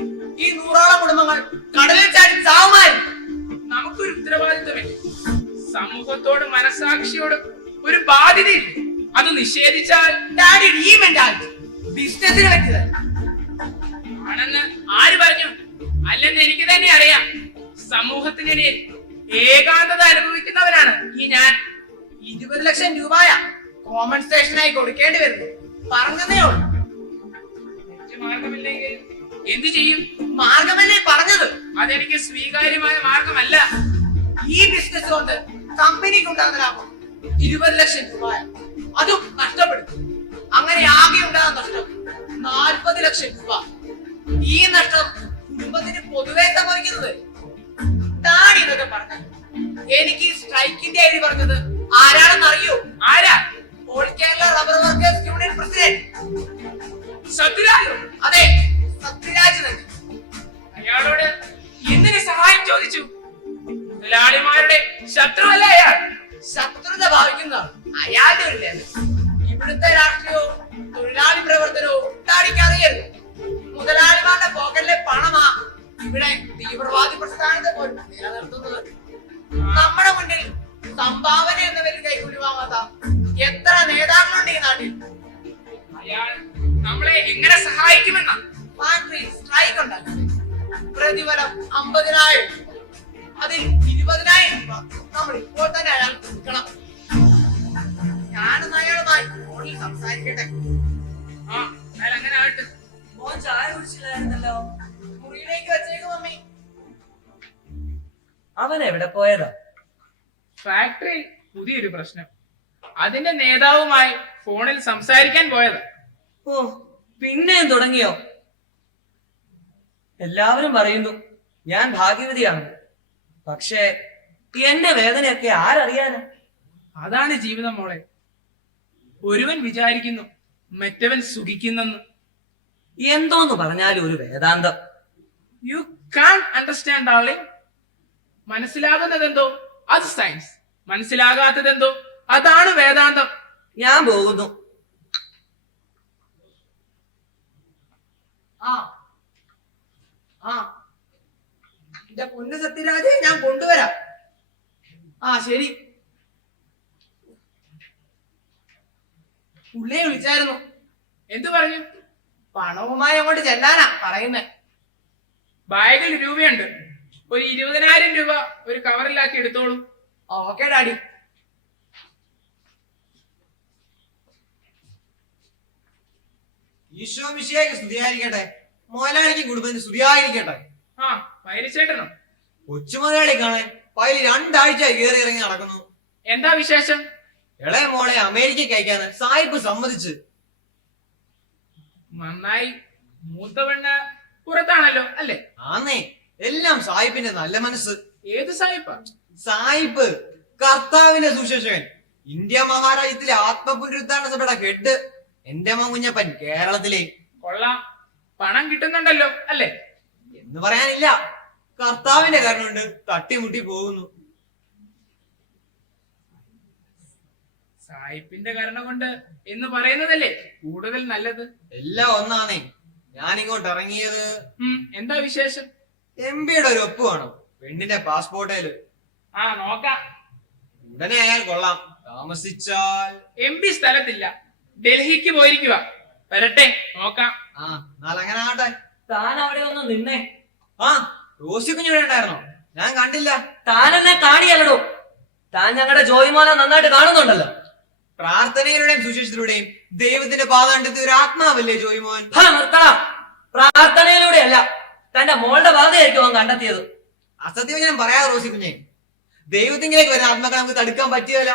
ഈ 100ഓളം കുടുംബങ്ങൾ കടലിൽ ചാടി ചാവുമായിരുന്നു. നമുക്കൊരു ഉത്തരവാദിത്തമില്ല. സമൂഹത്തോടും മനസാക്ഷിയോടും ഒരു ബാധ്യതയില്ല. അത് നിഷേധിച്ചാൽ ഡാഡിയുടെ ഈ മെന്റാലിറ്റി ബിസിനസിന് പറ്റിയതല്ല. ആണെന്ന് ആര് പറഞ്ഞു? അല്ലെന്ന് എനിക്ക് തന്നെ അറിയാം. സമൂഹത്തിനിടയിൽ ഏകാന്തത അനുഭവിക്കുന്നവരാണ് ഈ ഞാൻ. 20 ലക്ഷം രൂപയാ കോമൺ സ്റ്റേഷനായി കൊടുക്കേണ്ടി വരുന്നത്. പറഞ്ഞതേ ഉള്ളൂ. മറ്റു മാർഗമില്ലെങ്കിൽ എന്തു ചെയ്യും? മാർഗമല്ലേ പറഞ്ഞത്. അതെനിക്ക് സ്വീകാര്യമായ മാർഗമല്ല. ഈ ബിസിനസ് കൊണ്ട് കമ്പനിക്ക് ഉണ്ടാകുന്ന ലാഭം 20 ലക്ഷം രൂപയാ. അതും നഷ്ടപ്പെടും. അങ്ങനെ ആകെ ഉണ്ടാകുന്ന നഷ്ടം 40 ലക്ഷം രൂപ. ഈ നഷ്ടം കുടുംബത്തിന് പൊതുവെ സംഭവിക്കുന്നത്. ഡാഡി ഇതൊക്കെ പറഞ്ഞു. എനിക്ക് സ്ട്രൈക്കിന്റെ ഐഡി പറഞ്ഞത് ആരാണെന്ന് അറിയോ? ആരാ? All Kerala rubber workers union president സത്യരാജോ? അതെ, സത്യരാജ് തന്നെ. അയാളോട് എന്തിന് സഹായം ചോദിച്ചു? മുതലാളിമാരുടെ ശത്രുവല്ല അയാൾ. ശത്രുത ഭാവിക്കുന്നതാണ് അയാളുടെ ഒരു ലെവൽ. ഇവിടുത്തെ രാഷ്ട്രീയവും തൊഴിലാളി പ്രവർത്തനവും ഡാഡിക്ക് അറിയരുത്. മുതലാളിമാരുടെ പോക്കറ്റിലെ പണമാ ഇവിടെ തീവ്രവാദി പ്രസ്ഥാനത്തെ പോലും നിലനിർത്തുന്നത്. നമ്മുടെ മുന്നിൽ സംഭാവന എന്ന പേരിൽ കൈക്കൂലി വാങ്ങാത്ത എത്ര നേതാക്കളുണ്ട് ഈ നാട്ടിൽ. അയാൾ നമ്മളെ എങ്ങനെ സഹായിക്കുമെന്നാ? ഫാക്ടറിയിൽ സ്ട്രൈക്ക് ഉണ്ടാക്കി പ്രതിഫലം 50,000, അതിൽ 20,000 രൂപ നമ്മൾ ഇപ്പോൾ തന്നെ അയാൾ കൊടുക്കണം. ഞാനൊന്ന് അയാളുമായി ഫോണിൽ സംസാരിക്കട്ടെ. ആ, അയാൾ അങ്ങനെ ആവട്ടെ. മോൻ ചായ കുടിച്ചില്ലായിരുന്നല്ലോ. മുറിയിലേക്ക് വെച്ചേക്ക് മമ്മി. അവൻ എവിടെ പോയതാ? ഫാക്ടറിയിൽ പുതിയൊരു പ്രശ്നം. അതിന്റെ നേതാവുമായി ഫോണിൽ സംസാരിക്കാൻ പോയതാ. ഓ, പിന്നെയും തുടങ്ങിയോ? എല്ലാവരും പറയുന്നു ഞാൻ ഭാഗ്യവതിയാണ്. പക്ഷേ എന്റെ വേദനയൊക്കെ ആരറിയാനാ? അതാണ് ജീവിതം മോളെ. ഒരുവൻ വിചാരിക്കുന്നു മറ്റവൻ സുഖിക്കുന്നെന്ന്. എന്തോന്ന് പറഞ്ഞാലും ഒരു വേദാന്തം. യു കാൺ അണ്ടർസ്റ്റാൻഡ് ഡാർലിംഗ്. മനസ്സിലാകുന്നതെന്തോ അത് സയൻസ്, മനസ്സിലാകാത്തതെന്തോ അതാണ് വേദാന്തം. ഞാൻ പോകുന്നു. ആ ആ എന്റെ പൊന്ന് സത്യരാജെ, ഞാൻ കൊണ്ടുവരാം. ആ ശരി. പുള്ളിയെ വിളിച്ചായിരുന്നു. എന്തു പറഞ്ഞു? പണവുമായി അങ്ങോട്ട് ചെല്ലാനാ പറയുന്നേ. ബാഗിൽ രൂപയുണ്ട്. ഒരു 20,000 രൂപ ഒരു കവറിലാക്കി എടുത്തോളൂ. Okay daddy. ഈശോ മിശിഹായ്ക്ക് സ്തുതിയായിരിക്കട്ടെ. മുതലാളിക്ക് കുടുംബത്തിന് സ്തുതിയായിരിക്കട്ടെ. ആ, മരിച്ചേട്ടനോ? കൊച്ചു മുതലാളി കാണാൻ പൈലി 2 ആഴ്ചയായി കയറി ഇറങ്ങി നടക്കുന്നു. എന്താ വിശേഷം? ഇളയ മോളെ അമേരിക്കയ്ക്ക് അയക്കാന് സായിപ്പ് സമ്മതിച്ച്. നന്നായി. മൂത്തവണ്ണ് പുറത്താണല്ലോ അല്ലേ? ആന്നേ, എല്ലാം സായിപ്പിന്റെ നല്ല മനസ്സ്. ഏത് സായിപ്പ? സായിപ്പ് കർത്താവിന്റെ സുശേഷകൻ, ഇന്ത്യ മഹാരാജ്യത്തിലെ ആത്മപുനരുദ്ധാരണ സഭയുടെ ഹെഡ്, എന്റെ മകുഞ്ഞപ്പൻ കേരളത്തിലെ. കൊള്ളാം. പണം കിട്ടുന്നുണ്ടല്ലോ അല്ലേ? എന്ന് പറയാനില്ല, കർത്താവിന്റെ കാരണം കൊണ്ട് തട്ടിമുട്ടി പോകുന്നു. സായിപ്പിന്റെ കാരണം കൊണ്ട് എന്ന് പറയുന്നതല്ലേ കൂടുതൽ നല്ലത്. എല്ലാം ഒന്നാണേ. ഞാൻ ഇങ്ങോട്ട് ഇറങ്ങിയത് എന്താ വിശേഷം? എംപിയുടെ ഒരു ഒപ്പ് വേണം പെണ്ണിന്റെ പാസ്പോർട്ടേല്. ആ, നോക്കാം. ഉടനെ ആയാൽ കൊള്ളാം. താമസിച്ചാൽ MP സ്ഥലത്തില്ല, ഡൽഹിക്ക് പോയിരിക്കുക. വരട്ടെ, നോക്കാം. ആ, എന്നാൽ അങ്ങനെ ആട്ടെ. താൻ അവിടെ ഒന്ന് നിന്നേ. ആ, റോസി കുഞ്ഞിവിടെ ഉണ്ടായിരുന്നോ? ഞാൻ കണ്ടില്ല. താനെന്നെ കാണിയല്ലടോ. താൻ ഞങ്ങളുടെ ജോയിമോനെ നന്നായിട്ട് കാണുന്നുണ്ടല്ലോ. പ്രാർത്ഥനയിലൂടെയും സുശേഷത്തിലൂടെയും ദൈവത്തിന്റെ പാതാണ്ടത്തെ ഒരു ആത്മാവല്ലേ ജോയിമോൻ? നിർത്തണം. പ്രാർത്ഥനയിലൂടെയല്ല, തന്റെ മോളുടെ ബാധയായിരിക്കും അവൻ കണ്ടെത്തിയത്. അസത്യം ഞാൻ പറയാതെ റോസി കുഞ്ഞെ, ദൈവത്തിലേക്ക് വരുന്ന ആത്മാക്കളെ നമുക്ക് തടുക്കാൻ പറ്റിയല്ല.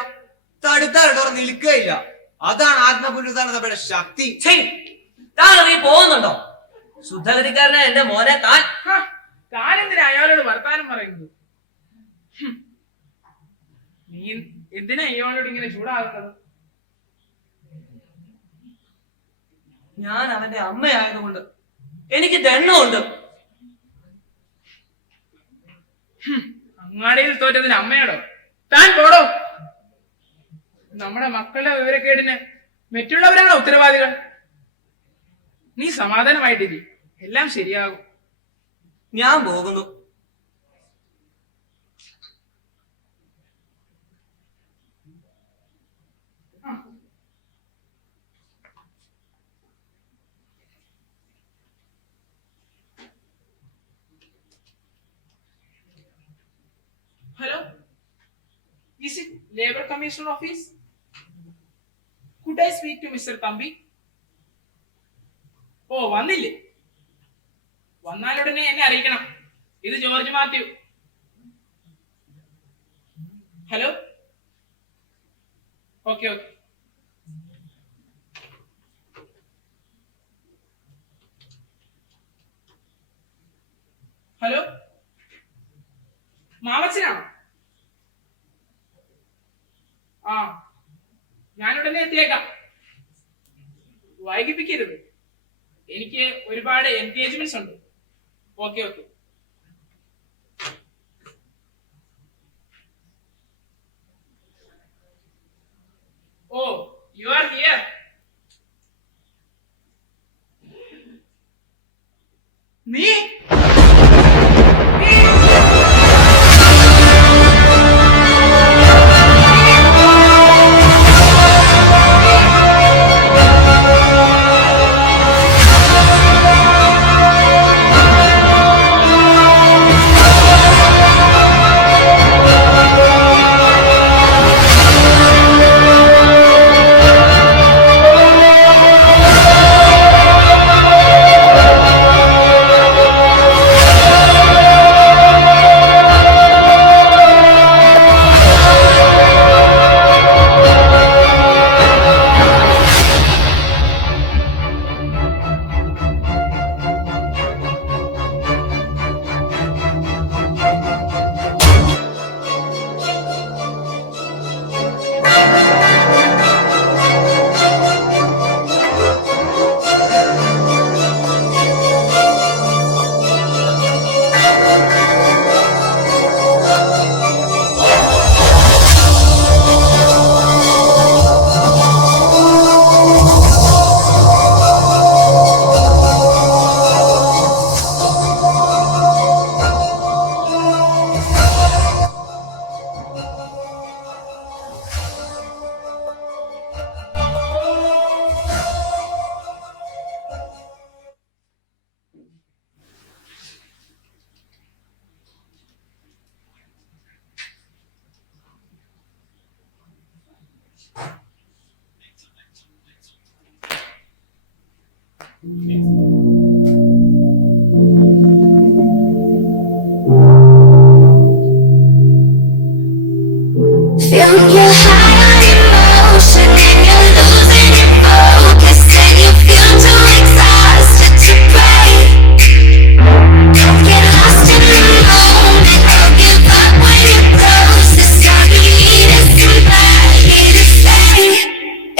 തടുത്താൽ ഇടവർ നിൽക്കുകയില്ല. അതാണ് ആത്മപുനരുദ്ധാരണ സഭയുടെ ശക്തി. താൻ നീ പോകുന്നുണ്ടോ? ശുദ്ധഗതിക്കാരനെ എന്റെ മോനെ താൻ. താനെന്തിനാ അയാളോട് വർത്താനം പറയുന്നത്? നീ എന്തിനാ ഇയാളോട് ഇങ്ങനെ ചൂടാകുന്നത്? ഞാൻ അവന്റെ അമ്മയായതുകൊണ്ട് എനിക്ക് ദണ്ണമുണ്ട്. അങ്ങാടിയിൽ തോറ്റതിന് അമ്മയോടോ? താൻ പോടോ. നമ്മുടെ മക്കളുടെ വിവരക്കേടിന് മറ്റുള്ളവരാണ് ഉത്തരവാദികൾ. നീ സമാധാനമായിട്ടിരി, എല്ലാം ശരിയാകും. ഞാൻ പോകുന്നു. Labour commissioner office. Could I speak to Mr. Thampi? Oh, വന്നില്ലേ? വന്നാലുടനെ എന്നെ അറിയിക്കണം. ഇത് George Mathew. Hello. Okay okay. Hello, മാമച്ചനാണോ? ആ, ഞാനുടനെ എത്തിയേക്കാം. വൈകിപ്പിക്കരുത്, എനിക്ക് ഒരുപാട് എൻഗേജ്മെന്റ്സ് ഉണ്ട്. Okay okay. Oh, you are here. നീ Feeling you high on emotion and you're losing your focus and you feel too exhausted to pray. Don't get lost in the moment or give up when you're closest. All you need is somebody to say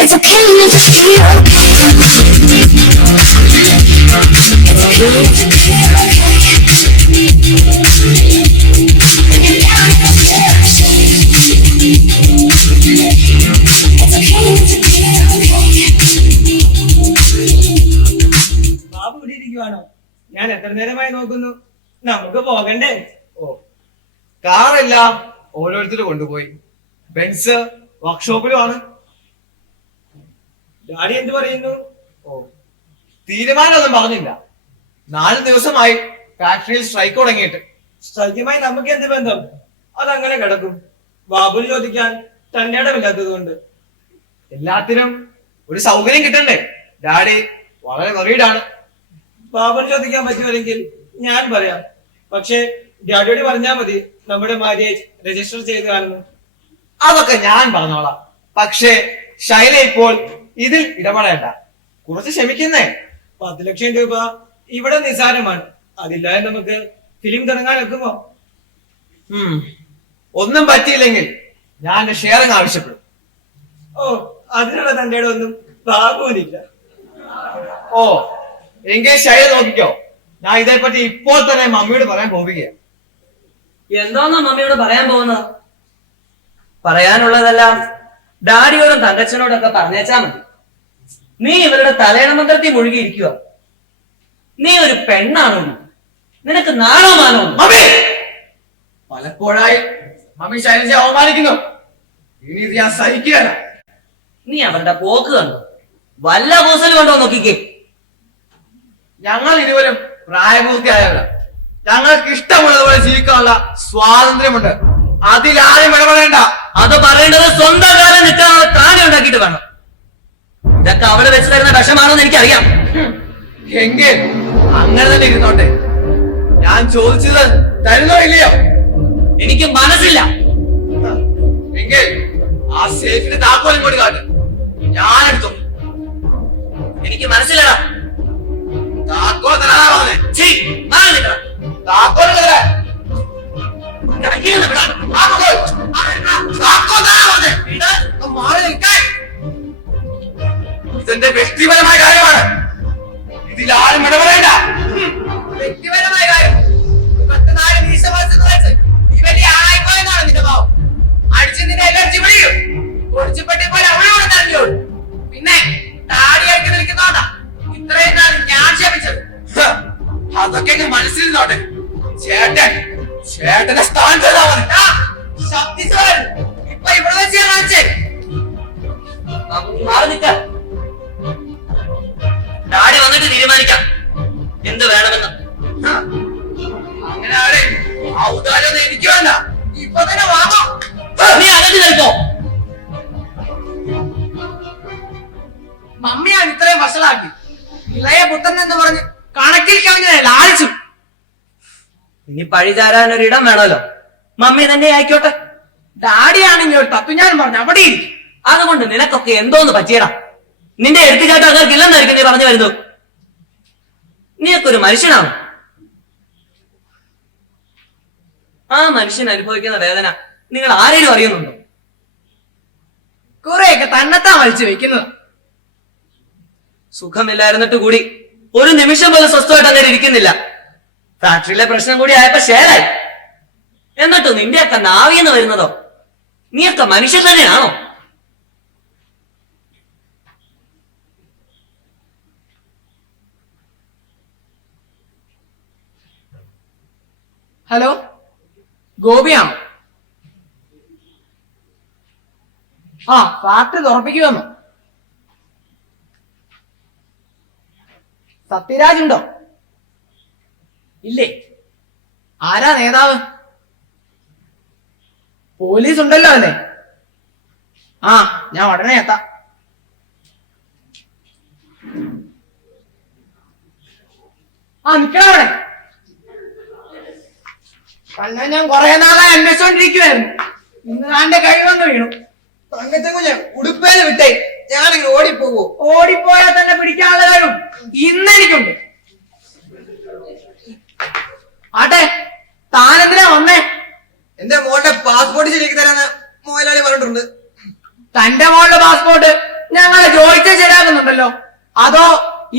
it's okay to just be okay. It's okay to be okay. When you're down in the direction. Babu ഇവിടെ ഇരിക്കുവാണോ? ഞാൻ എത്ര നേരമായി നോക്കുന്നു. നമുക്ക് പോകണ്ടേ? ഓ, കാറെല്ലാം ഓരോരുത്തർ കൊണ്ടുപോയി. Benz വർക്ക്ഷോപ്പിലുമാണ്. Daddy എന്ത് പറയുന്നു? ഓ, തീരുമാനമൊന്നും പറഞ്ഞില്ല. 4 ദിവസമായി ഫാക്ടറിയിൽ സ്ട്രൈക്ക് തുടങ്ങിയിട്ട്. സ്ട്രൈക്കുമായി നമുക്ക് എന്ത് ബന്ധം? അതങ്ങനെ കിടക്കും. ബാബുന് ചോദിക്കാൻ തന്റെ ഇടമില്ലാത്തത് കൊണ്ട്. എല്ലാത്തിനും ഒരു സൗകര്യം കിട്ടണ്ടേ? ഡാഡി വളരെ വറീഡാണ്. ബാബുന് ചോദിക്കാൻ പറ്റുമെങ്കിൽ ഞാൻ പറയാം. പക്ഷേ ഡാഡിയോട് പറഞ്ഞാൽ മതി നമ്മുടെ മാര്യേജ് രജിസ്റ്റർ ചെയ്ത് കാണുന്നു. അതൊക്കെ ഞാൻ പറഞ്ഞോളാം. പക്ഷേ ശൈല ഇപ്പോൾ ഇതിൽ ഇടപെടേണ്ട. കുറച്ച് ക്ഷമിക്കുന്നേ. 10 ലക്ഷം രൂപ ഇവിടെ നിസാരമാണ്. അതില്ലാതെ നമുക്ക് ഫിലിം തുടങ്ങാൻ ഒക്കുമോ? ഒന്നും പറ്റിയില്ലെങ്കിൽ ഞാൻ എന്റെ ഷെയറിങ് ആവശ്യപ്പെടും. ഓ, അതിനുള്ള തന്റെ ഒന്നും ബാബുവിനില്ല. ഓ, എങ്കിൽ ശൈല നോക്കിക്കോ. ഞാൻ ഇതേപ്പറ്റി ഇപ്പോൾ തന്നെ മമ്മിയോട് പറയാൻ പോവുകയാണ്. എന്തോന്നാ മമ്മിയോട് പറയാൻ പോകുന്നത്? പറയാനുള്ളതെല്ലാം ഡാഡിയോടും തങ്കച്ചനോടൊക്കെ പറഞ്ഞേച്ചാ മതി. നീ ഇവരുടെ തലയണ മന്ത്രത്തിൽ മുഴുകിയിരിക്കുക. നീ ഒരു പെണ്ണാണോ? നിനക്ക് നാണോ മാനോ? മമ്മി, പലപ്പോഴായി മമ്മി ശൈലജയെ അവമാനിക്കുന്നു. ഇനി ഇത് ഞാൻ സഹിക്കുകയല്ല. നീ അവരുടെ പോക്ക് കണ്ടോ? വല്ല കൂസലും കണ്ടോ നോക്കിക്കേ. ഞങ്ങൾ ഇരുവരും പ്രായപൂർത്തിയായവരാ. ഞങ്ങൾക്ക് ഇഷ്ടമുള്ളതുപോലെ ജീവിക്കാനുള്ള സ്വാതന്ത്ര്യമുണ്ട്. അതിലാരും ഇടപെടേണ്ട. അത് പറയേണ്ടത് സ്വന്തം കാലം നിൽക്കാൻ താനെ ഉണ്ടാക്കിയിട്ട് വേണം. ഇതൊക്കെ അവിടെ വെച്ച് തരുന്ന വിഷമാണെന്ന് എനിക്കറിയാം. എങ്കിൽ അങ്ങനെ തന്നെ ഇരുന്നോട്ടെ. ഞാൻ ചോദിച്ചത് തരുന്നോ ഇല്ലയോ? എനിക്ക് മനസ്സില്ല. എങ്കിൽ ആ സേഫിന്റെ താക്കോലും കൂടി കാട്ട്, ഞാൻ എടുത്തു. എനിക്ക് മനസ്സിലടാ. താക്കോൽ തരാനാ പറഞ്ഞേ. താക്കോൽ തരാൻ. താക്കോൽ തരാൻ പറഞ്ഞേ. മാറി നിൽക്കാൻ. ഇതെന്റെ വ്യക്തിപരമായ കാര്യമാണ്. ഇതിലാരും ഇടപെടേണ്ട. വ്യക്തിപരമായ കാര്യം. വലിയ ആയിപ്പോയെന്നാണ് നിന്റെ ഭാവം. അടിച്ച് നിന്നെ എല്ലാം വിളിക്കും. പൊടിച്ചുപെട്ടി പോലെ അവളോട് തരഞ്ഞോളൂ. പിന്നെ താടിയാക്കി നിൽക്കുന്നോണ്ടാ ഇത്രയും നാൾ ഞാൻ ക്ഷമിച്ചത്. അതൊക്കെ എന്റെ മനസ്സിലിരുന്നോട്ടെ. ചേട്ടന്റെ സ്ഥാനത്ത് ശബ്ദിച്ചവൻ ഇപ്പൊ ഇവിടെ വെച്ച് ഞാൻ കാണിച്ചേ. മാറി നിൽക്കാം. ഡാഡി വന്നിട്ട് തീരുമാനിക്കാം എന്ത് വേണമെന്ന്. അങ്ങനെ ആരെ ഔദാര്യൊന്നും എനിക്ക് വേണ്ട. ഇപ്പൊ തന്നെ വാങ്ങോ. നീ അകത്ത് നിൽക്കോ. മമ്മിയാണ് ഇത്രയും വഷളാക്കി. ഇളയ പുത്രൻ എന്ന് പറഞ്ഞ് കണക്കിൽ കവിഞ്ഞ ലാളിച്ചു. ഇനി പഴിചാരാൻ ഒരിടം വേണമല്ലോ. മമ്മി തന്നെ ആയിക്കോട്ടെ. ഡാഡിയാണെങ്കിൽ ഒരു തത്വം ഞാൻ പറഞ്ഞു അവിടെ ഇരിക്കും. അതുകൊണ്ട് നിനക്കൊക്കെ എന്തോന്ന് പറ്റിയടാ. നിന്റെ എടുത്തുചാട്ടം അങ്ങർക്ക് ഇല്ലെന്നായിരിക്കും നീ പറഞ്ഞു വരുന്നു. നീയൊക്കെ ഒരു മനുഷ്യനാണ്. ആ മനുഷ്യൻ അനുഭവിക്കുന്ന വേദന നിങ്ങൾ ആരെങ്കിലും അറിയുന്നുണ്ടോ? കുറെയൊക്കെ തന്നെത്താൻ വലിച്ചു വെക്കുന്നത്. സുഖമില്ലായിരുന്നിട്ട് കൂടി ഒരു നിമിഷം പോലും സ്വസ്ഥമായിട്ട് അങ്ങനെ ഇരിക്കുന്നില്ല. ഫാക്ടറിയിലെ പ്രശ്നം കൂടി ആയപ്പോ ഷെയറായി. എന്നിട്ട് നിന്റെയൊക്കെ നാവിന്ന് വരുന്നതോ? നീയൊക്കെ മനുഷ്യൻ തന്നെയാണോ? ഹലോ, ഗോപിയാണോ? ആ, ഫാക്ടറി തുറപ്പിക്കുമെന്നോ? സത്യരാജ് ഉണ്ടോ? ഇല്ലേ? ആരാ നേതാവ്? പോലീസ് ഉണ്ടല്ലോ അല്ലേ? ആ, ഞാൻ ഉടനെ എത്താം. ആ, നിക്കണവിടെ. തന്നെ ഞാൻ കുറെ നാളായി അന്വേഷിച്ചോണ്ടിരിക്കുവായിരുന്നു. ഇന്ന് താന്റെ കഴിവൊന്നു വീണു. തങ്കച്ചെങ്കുഞ്ഞ് ഉടുപ്പേന്ന് വിട്ടേ ഞാനങ്ങ് ഓടിപ്പോവോ? ഓടിപ്പോയാൽ തന്നെ പിടിക്കാനുള്ള കഴിവും ഇന്ന് എനിക്കുണ്ട്. ആട്ടെ, താനെന്തിനാ വന്നേ? എന്റെ മോളുടെ പാസ്പോർട്ട് ശരിയാക്കി തരാന്ന് മുതലാളി പറഞ്ഞിട്ടുണ്ട്. തന്റെ മോളുടെ പാസ്പോർട്ട് ഞങ്ങളെ ചോദിച്ചാൽ ശരിയാക്കുന്നുണ്ടല്ലോ, അതോ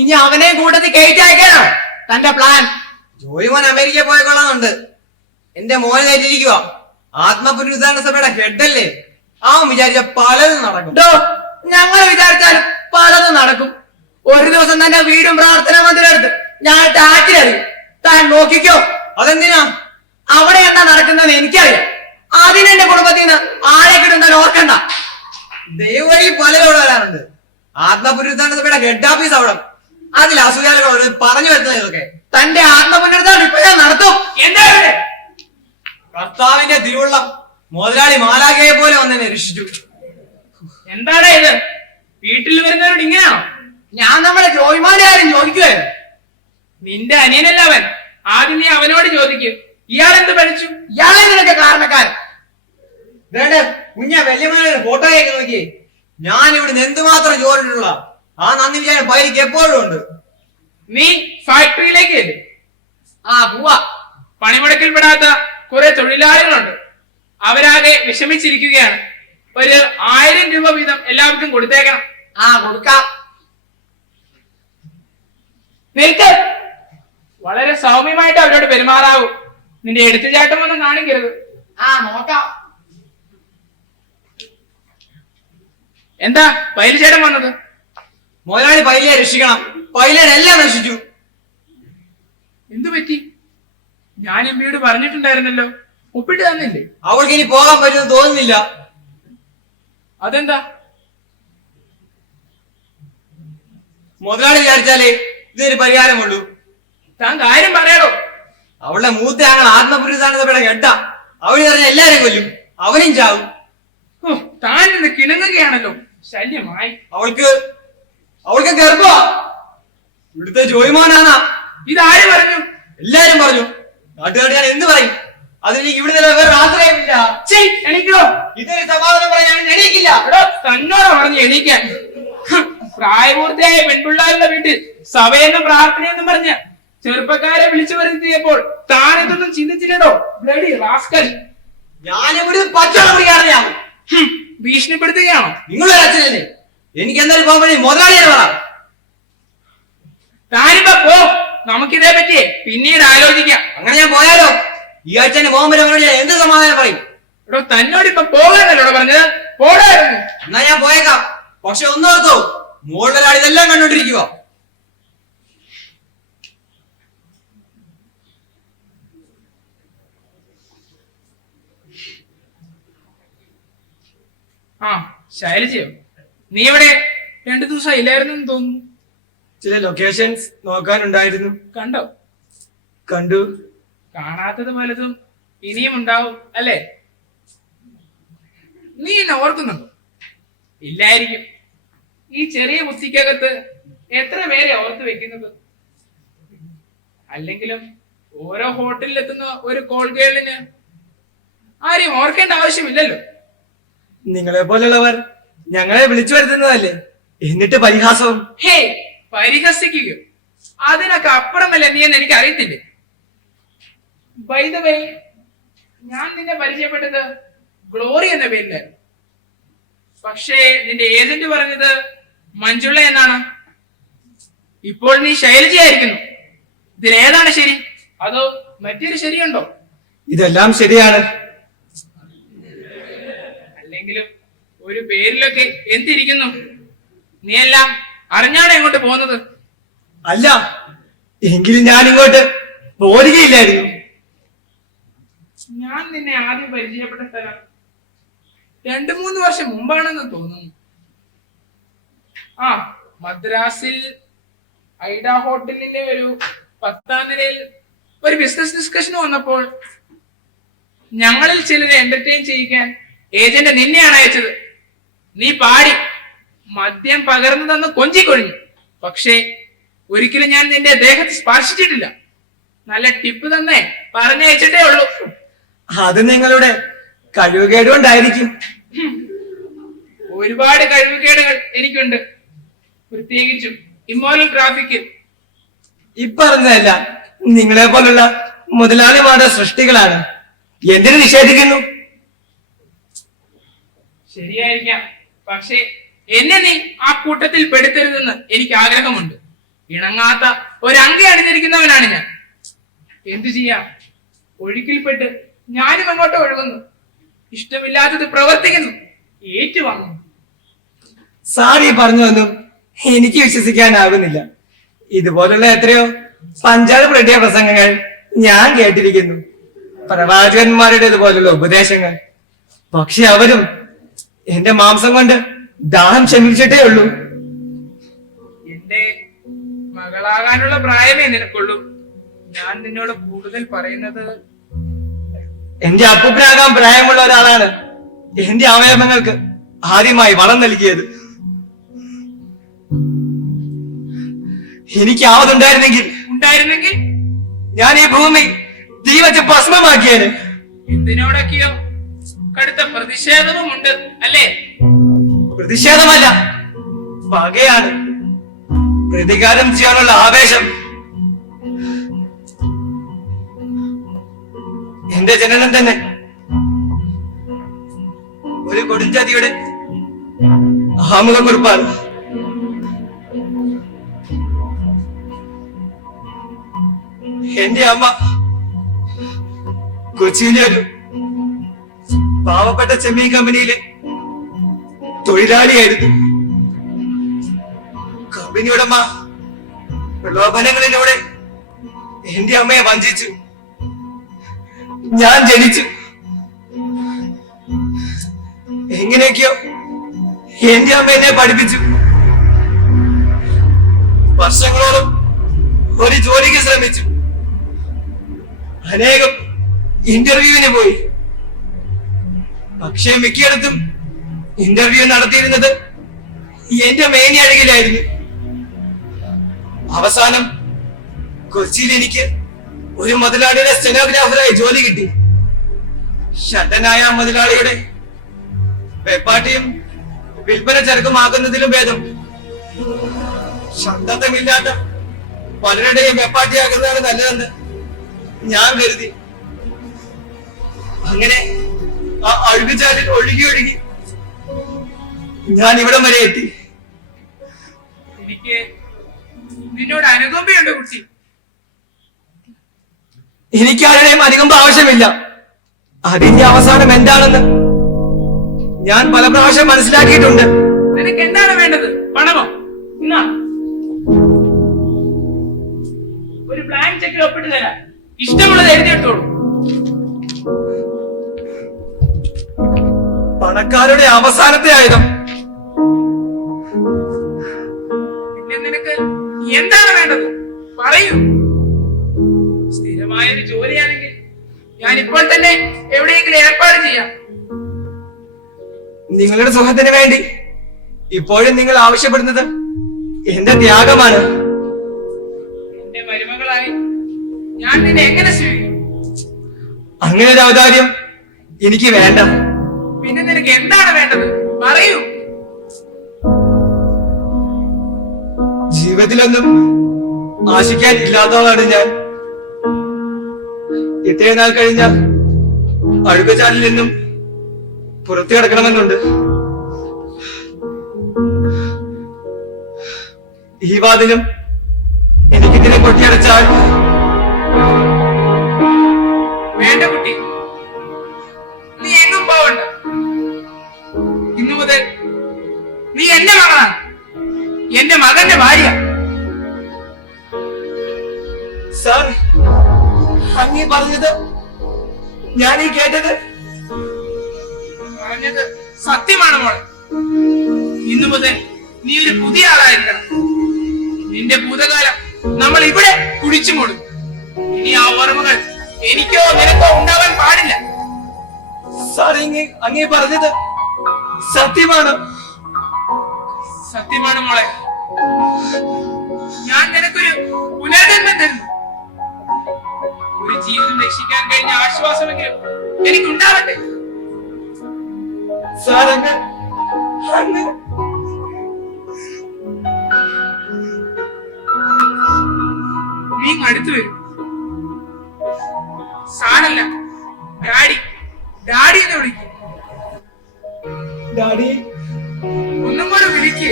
ഇനി അവനെ കൂട്ടത്തിൽ കയറ്റി അയക്കാനോ തന്റെ പ്ലാൻ? ജോയിമോൻ അമേരിക്ക പോയ കൊള്ളാന്നുണ്ട്. എന്റെ മോനെ കയറ്റിയിരിക്കുക. ആത്മപുനരുദ്ധാരണ സഭയുടെ ഹെഡല്ലേ, അവൻ വിചാരിച്ച പലതും നടക്കും. ഞങ്ങൾ വിചാരിച്ചാലും പലതും നടക്കും. ഒരു ദിവസം തന്നെ വീടും പ്രാർത്ഥനാ മന്ദിരം എടുത്ത് ഞാൻ ടാറ്റിലറിയും. താൻ നോക്കിക്കോ. അതെന്തിനാ? അവിടെ എന്താ നടക്കുന്നത് എനിക്കറിയാം. അതിനെന്റെ കുടുംബത്തിൽ നിന്ന് ആരെ കിട്ടുന്ന ഓർക്കണ്ട. ദൈവവഴി പലരോട് വരാറുണ്ട്. ആത്മപുനരുദ്ധാരണ സഭയുടെ ഹെഡ് ഓഫീസ് അവിടെ. അതിൽ അസൂയാലുകൾ പറഞ്ഞു വരുന്നത് ഇതൊക്കെ. തന്റെ ആത്മപുനരുദ്ധാരണം ഇപ്പൊ ഞാൻ നടത്തും. എന്താ കർത്താവിന്റെ തിരുവുള്ളം മുതലാളി മാലാഖയെ പോലെ വന്നെന്നെ രക്ഷിച്ചു. എന്താടാ ഇത്? വീട്ടിൽ വരുന്നവരോട് ഇങ്ങനെയാണോ? ഞാൻ നമ്മുടെ ജോയിമാന്റെ കാര്യം ചോദിക്കുവായിരുന്നു. നിന്റെ അനിയനല്ല അവൻ. ആദ്യം നീ അവനോട് ചോദിക്കും, ഇയാൾ എന്ത് പഠിച്ചു? ഇയാളെ നിനക്ക് കാരണക്കാരൻ. കുഞ്ഞ വല്യമ്മയുടെ ഫോട്ടോയൊക്കെ നോക്കി. ഞാൻ ഇവിടുന്ന് എന്തുമാത്രം ജോലിട്ടുള്ള ആ നന്ദി വിചാരം പൈരിക്ക് എപ്പോഴും ഉണ്ട്. നീ ഫാക്ടറിയിലേക്ക് അല്ലേ? ആ, പോവാ. പണിമുടക്കിൽപ്പെടാത്ത കുറെ തൊഴിലാളികളുണ്ട്. അവരാകെ വിഷമിച്ചിരിക്കുകയാണ്. ഒരു 1000 രൂപ വീതം എല്ലാവർക്കും കൊടുത്തേക്കണം. ആ, കൊടുക്കാം. നിൽക്ക്. വളരെ സൗമ്യമായിട്ട് അവരോട് പെരുമാറാവൂ. നിന്റെ എടുത്തുചാട്ടമൊന്നും കാണിക്കരുത്. ആ, നോക്കാം. എന്താ പൈലിച്ചേട്ടൻ വന്നത്? മുതലാളി പൈലിയെ രക്ഷിക്കണം. പൈലയുടെ എല്ലാം നശിച്ചു. എന്തു പറ്റി? ഞാൻ എംപിയോട് പറഞ്ഞിട്ടുണ്ടായിരുന്നല്ലോ, ഒപ്പിട്ട് തന്നില്ലേ? അവൾക്ക് ഇനി പോകാൻ പറ്റുമെന്ന് തോന്നുന്നില്ല. അതെന്താ? മുതലാളി വിചാരിച്ചാലേ ഇതൊരു പരിഹാരമുള്ളൂ. താൻ കാര്യം പറയാടോ. അവളുടെ മൂത്ത ഞങ്ങൾ ആത്മപുരുഷാണ് സഭയുടെ ഹെഡാ. അവള് പറഞ്ഞ എല്ലാരും കൊല്ലും, അവനും ചാവും. ഓ, താൻ ഇന്ന് കിണങ്ങുകയാണല്ലോ, ശല്യമായി. അവൾക്ക് ഗർഭമാ. ഇവിടുത്തെ ജോയിമോനാണ്. ഇതാര് പറഞ്ഞു? എല്ലാരും പറഞ്ഞു. നാട്ടുകാർ ഞാൻ എന്ത് പറയും? അതിന് ഇവിടെ നിന്ന് വേറെ ആശ്രയമില്ല. എണീക്കോ? ഇതൊരു സമാധാനം പറയാൻ ഞാൻ എണീക്കില്ല. തന്നോടാ പറഞ്ഞു എണീക്കാൻ. പ്രായപൂർത്തിയായ പെൺപിള്ളാരുടെ വീട്ടിൽ സഭയെന്നും പ്രാർത്ഥനയെന്നും പറഞ്ഞ ചെറുപ്പക്കാരെ വിളിച്ചു വരുത്തിയപ്പോൾ താൻ ഇതൊന്നും ചിന്തിച്ചില്ലടോ, ബ്ലഡി റാസ്കൽ. ഞാനിവിടെ പച്ചവെള്ളം കുടിക്കാതെ ഞാൻ ഭീഷണിപ്പെടുത്തുകയാണോ? നിങ്ങളൊരു അച്ഛനല്ലേ? എനിക്ക് എന്തായാലും പോകാൻ മുതലാളിയെ പറ. താനിപ്പോ പോ, നമുക്കിതേ പറ്റിയേ പിന്നീട് ആലോചിക്കാം. അങ്ങനെ ഞാൻ പോയാലോ? ഈ ആഴ്ച എന്നെ പോകാൻ പറ്റും. ഞാൻ എന്ത് സമാധാനം പറയും? എടോ, തന്നോട് ഇപ്പൊ പോകാനല്ലോടോ പറഞ്ഞത്, പോടായിരുന്നു. എന്നാ ഞാൻ പോയേക്കാം. പക്ഷെ ഒന്നോർത്തോ, മുകളിലൊരാൾ ഇതെല്ലാം കണ്ടോണ്ടിരിക്കുക. ആ, ശൈലജയോ, നീ ഇവിടെ 2 ദിവസം ഇല്ലായിരുന്നു തോന്നുന്നു. ചില ലൊക്കേഷൻസ് നോക്കാനുണ്ടായിരുന്നു. കണ്ടോ? കണ്ടു. കാണാത്തത് പലതും ഇനിയും ഉണ്ടാവും അല്ലേ? നീ എന്നെ ഓർക്കുന്നുണ്ടോ? ഇല്ലായിരിക്കും. ഈ ചെറിയ ബുദ്ധിക്കകത്ത് എത്ര പേരെ ഓർത്ത് വെക്കുന്നത്. അല്ലെങ്കിലും ഓരോ ഹോട്ടലിൽ എത്തുന്ന ഒരു കോൾ ഗേളിന് ആരെയും ഓർക്കേണ്ട ആവശ്യമില്ലല്ലോ. നിങ്ങളെ പോലുള്ളവർ ഞങ്ങളെ വിളിച്ചു വരുത്തുന്നതല്ലേ, എന്നിട്ട് പരിഹാസവും. ഹേ, പരിഹസിക്കുകയോ? അതിനൊക്കെ അപ്പുറമല്ല നീ എന്ന് എനിക്ക് അറിയത്തില്ലേ. ബൈ ദ വേ, ഞാൻ നിന്നെ പരിചയപ്പെട്ടത് ഗ്ലോറി എന്ന പേരിലായിരുന്നു. പക്ഷേ നിന്റെ ഏജന്റ് പറഞ്ഞത് മഞ്ജുള എന്നാണ്. ഇപ്പോൾ നീ ശൈലജയായിരിക്കുന്നു. ഇതിലേതാണ് ശരി? അതോ മറ്റൊരു ശരിയുണ്ടോ? ഇതെല്ലാം ശരിയാണ്. അല്ലെങ്കിലും ഒരു പേരിലൊക്കെ എന്തിരിക്കുന്നു? നീ എല്ലാം അറിഞ്ഞാണ് എങ്ങോട്ട് പോകുന്നത്? അല്ല, എങ്കിലും ഞാൻ ഇങ്ങോട്ട് പോരുകയില്ലായിരുന്നു. ഞാൻ നിന്നെ ആദ്യം പരിചയപ്പെട്ട സ്ഥലം 2-3 വർഷം മുമ്പാണെന്ന് തോന്നുന്നു. ആ, മദ്രാസിൽ ഐഡ ഹോട്ടലിന്റെ ഒരു 10ാം നിലയിൽ ഒരു ബിസിനസ് ഡിസ്കഷൻ വന്നപ്പോൾ ഞങ്ങളിൽ ചിലരെ എന്റർടൈൻ ചെയ്യിക്കാൻ ഏജന്റ് നിന്നെയാണ് അയച്ചത്. നീ പാടി മദ്യം പകർന്നു തന്ന് കൊഞ്ചിക്കൊഴിഞ്ഞു. പക്ഷേ ഒരിക്കലും ഞാൻ നിന്റെ ദേഹത്ത് സ്പർശിച്ചിട്ടില്ല. നല്ല ടിപ്പ് തന്നെ പറഞ്ഞയച്ചിട്ടേ ഉള്ളൂ. അത് നിങ്ങളുടെ കഴിവുകേടുകൊണ്ടായിരിക്കും. ഒരുപാട് കഴിവുകേടുകൾ എനിക്കുണ്ട്, പ്രത്യേകിച്ചും ഇമ്മോറൽ ട്രാഫിക്കിൽ. ഇപ്പറഞ്ഞതല്ല നിങ്ങളെ പോലുള്ള മുതലാളിമാരുടെ സൃഷ്ടികളാണ്. എന്തിനു നിഷേധിക്കുന്നു? ശരിയായിരിക്കാം, പക്ഷേ എന്നെ നീ ആ കൂട്ടത്തിൽ പെടുത്തരുതെന്ന് എനിക്ക് ആഗ്രഹമുണ്ട്. ഇണങ്ങാത്ത ഒരങ്കി അണിഞ്ഞിരിക്കുന്നവനാണ് ഞാൻ. എന്തു ചെയ്യാം, ഒഴുക്കിൽപ്പെട്ട് ഞാനും അങ്ങോട്ട് ഒഴുകുന്നു. ഇഷ്ടമില്ലാത്തത് പ്രവർത്തിക്കുന്നു, ഏറ്റുവാങ്ങുന്നു. സാറി പറഞ്ഞൊന്നും എനിക്ക് വിശ്വസിക്കാനാകുന്നില്ല. ഇതുപോലുള്ള എത്രയോ പഞ്ചാബ് റെഡിയ പ്രസംഗങ്ങൾ ഞാൻ കേട്ടിരിക്കുന്നു, പ്രവാചകന്മാരുടെ ഇതുപോലുള്ള ഉപദേശങ്ങൾ. പക്ഷെ അവരും എന്റെ മാംസം കൊണ്ട് ദാഹം ശമിച്ചിട്ടേ ഉള്ളൂ. എന്റെ മകളാകാനുള്ള പ്രായമേ നിനക്കുള്ളൂ. ഞാൻ നിന്നോട് കൂടുതൽ പറയുന്നത്, എന്റെ അപ്പൂപ്പനാകാൻ പ്രായമുള്ള ഒരാളാണ് എന്റെ അവയവങ്ങൾക്ക് ആദ്യമായി വളം നൽകിയത്. എനിക്ക് ഉണ്ടായിരുന്നെങ്കിൽ ഞാൻ ഈ ഭൂമി തീ വെച്ച് ഭസ്മമാക്കിയേനെ. എന്തിനോടൊക്കെയോ കടുത്ത പ്രതിഷേധവുമുണ്ട് അല്ലേ? പ്രതിഷേധമല്ല, പകയാണ്. പ്രതികാരം ചെയ്യാനുള്ള ആവേശം. എന്റെ ജനനം തന്നെ ഒരു കൊടുംചതിയുടെ ആമുഖക്കുറിപ്പാണ്. എന്റെ അമ്മ കൊച്ചിയിലെ ഒരു പാവപ്പെട്ട ചെമ്മീൻ കമ്പനിയിലെ തൊഴിലാളിയായിരുന്നു. കമ്പനി ഉടമ പ്രലോഭനങ്ങളിലൂടെ എന്റെ അമ്മയെ വഞ്ചിച്ചു. ഞാൻ ജനിച്ചു. എങ്ങനെയൊക്കെയോ എന്റെ അമ്മ എന്നെ പഠിപ്പിച്ചു. വർഷങ്ങളോളം ഒരു ജോലിക്ക് ശ്രമിച്ചു. അനേകം ഇന്റർവ്യൂവിന് പോയി. പക്ഷേ മിക്കയിടത്തും ഇന്റർവ്യൂ നടത്തിയിരുന്നത് എന്റെ മേനി അഴകിലായിരുന്നു. അവസാനം കൊച്ചിയിൽ എനിക്ക് ഒരു മുതലാളിയുടെ സ്റ്റെനോഗ്രാഫറായി ജോലി കിട്ടി. ഷട്ടനായ മുതലാളിയുടെ വെപ്പാട്ടിയും വിൽപ്പന ചരക്കുമാക്കുന്നതിലും ഭേദം ശബ്ദമില്ലാത്ത പലരുടെയും വെപ്പാട്ടിയാക്കുന്നതാണ് നല്ലതെന്ന് ഞാൻ കരുതി. അങ്ങനെ ആ അഴുകുചാലിൽ ഒഴുകി ഒഴുകി ഞാൻ ഇവിടം വരെ എത്തി. എനിക്ക് നിന്നോട് അനുകമ്പയുണ്ട് കുട്ടി. എനിക്ക് ആരുടെയും അനുകമ്പ ആവശ്യമില്ല. അതിന്റെ അവസാനം എന്താണെന്ന് ഞാൻ പല പ്രാവശ്യം മനസ്സിലാക്കിയിട്ടുണ്ട്. നിനക്ക് എന്താണ് വേണ്ടത്? പണമോ? എന്നാ ഒരു ബ്ലാങ്ക് ചെക്കിൽ ഒപ്പിട്ട് തരാം. ഇഷ്ടമുള്ളത് എഴുതിയെടുത്തോളൂ. പണക്കാരുടെ അവസാനത്തെ ആയുധം. പിന്നെ നിനക്ക് എന്താണ് വേണ്ടത്? പറയൂ. സ്ഥിരമായ ഒരു ജോലിയാണെങ്കിൽ ഞാൻ ഇപ്പോൾ തന്നെ എവിടെയെങ്കിലും ഏർപ്പാട് ചെയ്യാം. നിങ്ങളുടെ സുഖത്തിന് വേണ്ടി ഇപ്പോഴും നിങ്ങൾ ആവശ്യപ്പെടുന്നത് എന്റെ ത്യാഗമാണ്. എന്റെ മരുമകളായി ഞാൻ നിന്നെ എങ്ങനെ സ്വീകരിക്കും? അങ്ങനെ ഒരു ഔദാര്യം എനിക്ക് വേണ്ട. പിന്നെ നിനക്ക് എന്താണ് വേണ്ടത്? പറയൂ. ജീവിതത്തിലൊന്നും ആശിക്കാൻ ഇല്ലാത്തവളാണ് ഞാൻ. ഇത്രയും നാൾ കഴിഞ്ഞ അഴുകച്ചാലിൽ നിന്നും പുറത്തു കിടക്കണമെന്നുണ്ട്. ഈ വാതിലും എനിക്കിതിനെ കൊട്ടിയടച്ചാൽ വേണ്ട കുട്ടി, നീ എങ്ങും പോവണ്ട. ഇന്നു മുതൽ നീ എന്റെ മകളാണ്, എന്റെ മകന്റെ ഭാര്യ. സാർ, അങ്ങീ പറഞ്ഞത് ഞാൻ ഈ കേട്ടത് പറഞ്ഞത് സത്യമാണ് മോളെ. ഇന്നു മുതൽ നീ ഒരു പുതിയ ആളായിരിക്കണം. നിന്റെ ഭൂതകാലം നമ്മൾ ഇവിടെ കുഴിച്ചു മൂടും. ഇനി ആ ഓർമ്മകൾ എനിക്കോ നിനക്കോ ഉണ്ടാവാൻ പാടില്ല. സാർ, അങ്ങീ പറഞ്ഞത് സത്യമാണ്. സത്യമാണ് മോളെ. ഞാൻ നിനക്കൊരു പുനർജന്മം തരുന്നു. ഒരു ജീവിതം രക്ഷിക്കാൻ കഴിഞ്ഞ ആശ്വാസമെങ്കിലും എനിക്കുണ്ടാവട്ടെ. സാർ, അങ്ങ് നീ അടുത്തു വരും. സാറല്ല, ഡാഡി, ഡാഡി എന്ന് വിളിക്കും. ഡാഡി, ഒന്നും കൂടെ വിളിക്കേ.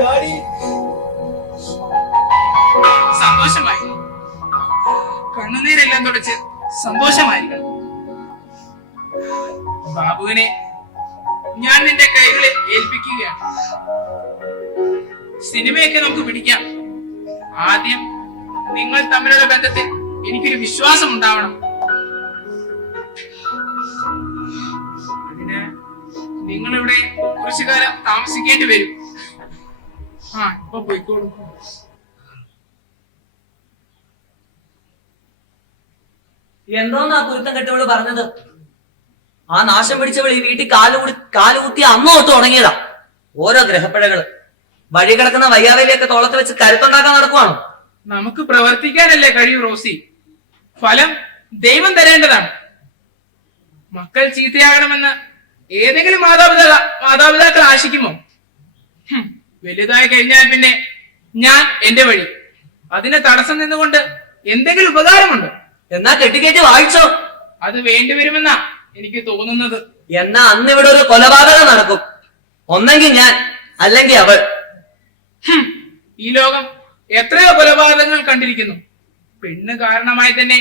ഡാഡി. സന്തോഷമായി. കണ്ണുനീരെല്ലാം തുടച്ച് സന്തോഷമായിരിക്കണം. ബാബുവിനെ ഞാൻ നിന്റെ കൈകളിൽ ഏൽപ്പിക്കുകയാണ്. സിനിമയൊക്കെ നമുക്ക് പിടിക്കാം. ആദ്യം നിങ്ങൾ തമ്മിലുള്ള ബന്ധത്തിൽ എനിക്കൊരു വിശ്വാസം ഉണ്ടാവണം. അതിന് നിങ്ങളിവിടെ കുറച്ചു കാലം താമസിക്കേണ്ടി വരും. ഇപ്പൊ പോയിക്കോളൂ. എന്തോന്നാ കുരുത്തം കെട്ടവള് പറഞ്ഞത്? ആ നാശം പിടിച്ചവൾ ഈ വീട്ടിൽ കാലുകുത്തി അന്ന് തൊട്ട് തുടങ്ങിയതാ. ഓരോ ഗ്രഹപ്പിഴകള്. വഴി കിടക്കുന്ന വയ്യാവയിലേക്ക് തോളത്ത് വെച്ച് കരുത്തുണ്ടാക്കാൻ നടക്കുവാണോ? നമുക്ക് പ്രവർത്തിക്കാനല്ലേ കഴിയൂ റോസി. ഫലം ദൈവം തരേണ്ടതാണ്. മക്കൾ ചീത്തയാകണമെന്ന് ഏതെങ്കിലും മാതാപിതാക്കൾ ആശിക്കുമോ? വലുതായി കഴിഞ്ഞാൽ പിന്നെ ഞാൻ എന്റെ വഴി. അതിന് തടസ്സം നിന്നുകൊണ്ട് എന്തെങ്കിലും ഉപകാരമുണ്ടോ? എന്നാ കെട്ടിക്കേറ്റി വായിച്ചോ. അത് വേണ്ടിവരുമെന്നാ എനിക്ക് തോന്നുന്നത്. എന്നാ അന്ന് ഇവിടെ ഒരു കൊലപാതകം നടക്കും. ഒന്നെങ്കിൽ ഞാൻ, അല്ലെങ്കിൽ അവൾ. ഈ ലോകം എത്രയോ കൊലപാതകങ്ങൾ കണ്ടിരിക്കുന്നു. പെണ്ണ് കാരണമായി തന്നെ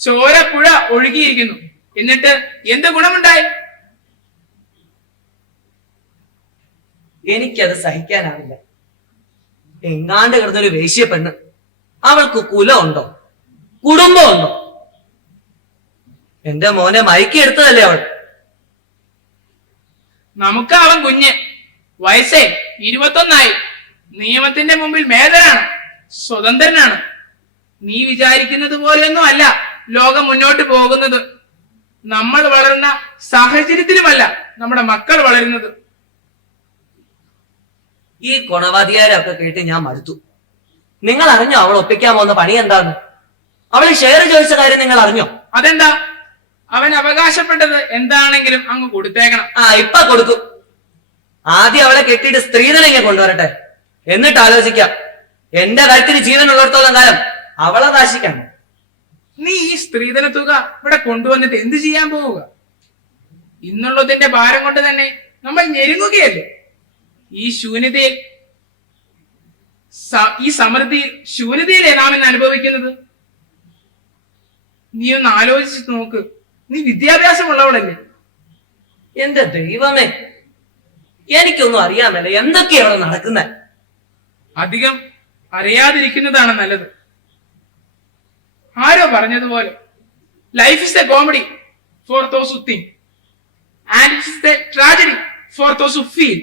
ചോരപ്പുഴ ഒഴുകിയിരിക്കുന്നു. എന്നിട്ട് എന്ത് ഗുണമുണ്ടായി? എനിക്കത് സഹിക്കാനാവില്ല. എങ്ങാണ്ട് കിടന്നൊരു വേശ്യ പെണ്ണ്. അവൾക്ക് കുലമുണ്ടോ, കുടുംബമുണ്ടോ? എന്റെ മോനെ മയക്കിയെടുത്തതല്ലേ അവൾ. നമുക്ക് അവൻ കുഞ്ഞ്. വയസ്സേ 21 നിയമത്തിന്റെ മുമ്പിൽ മേധനാണ്, സ്വതന്ത്രനാണ്. നീ വിചാരിക്കുന്നത് പോലെയൊന്നും അല്ല ലോകം മുന്നോട്ട് പോകുന്നത്. നമ്മൾ വളർന്ന സാഹചര്യത്തിലുമല്ല നമ്മുടെ മക്കൾ വളരുന്നത്. ഈ ഗുണവാദിയാരൊക്കെ കേട്ട് ഞാൻ മടുത്തു. നിങ്ങൾ അറിഞ്ഞോ അവൾ ഒപ്പിക്കാൻ പോകുന്ന പണി എന്താന്ന്? അവള് ഷെയർ ചോദിച്ച കാര്യം നിങ്ങൾ അറിഞ്ഞോ? അതെന്താ? അവൻ അവകാശപ്പെട്ടത് എന്താണെങ്കിലും അങ്ങ് കൊടുത്തേക്കണം. ഇപ്പൊ കൊടുക്കും. ആദ്യം അവളെ കെട്ടിയിട്ട് സ്ത്രീധനം കൊണ്ടുവരട്ടെ, എന്നിട്ട് ആലോചിക്കാം. എന്റെ കഴുത്തിന് ജീവനുള്ളിടത്തോളം കാലം അവളെ നാശിക്കണം. നീ ഈ സ്ത്രീധന തുക ഇവിടെ കൊണ്ടുവന്നിട്ട് എന്ത് ചെയ്യാൻ പോവുക? ഇന്നുള്ളതിന്റെ ഭാരം കൊണ്ട് തന്നെ നമ്മൾ ഞെരുങ്ങുകയല്ലേ. ഈ ശൂന്യതയിൽ ഈ സമൃദ്ധിയിൽ ശൂന്യതയിലേ നാം ഇന്ന് അനുഭവിക്കുന്നത്. നീ ഒന്ന് ആലോചിച്ച് നോക്ക്. നീ വിദ്യാഭ്യാസമുള്ളവളല്ലേ? എന്റെ ദൈവമേ, എനിക്കൊന്നും അറിയാമല്ലേ എന്തൊക്കെയാണ് നടക്കുന്നത്. അധികം അറിയാതിരിക്കുന്നതാണ് നല്ലത്. ആരോ പറഞ്ഞതുപോലെ life is A comedy for those who think and it's A tragedy for those who feel.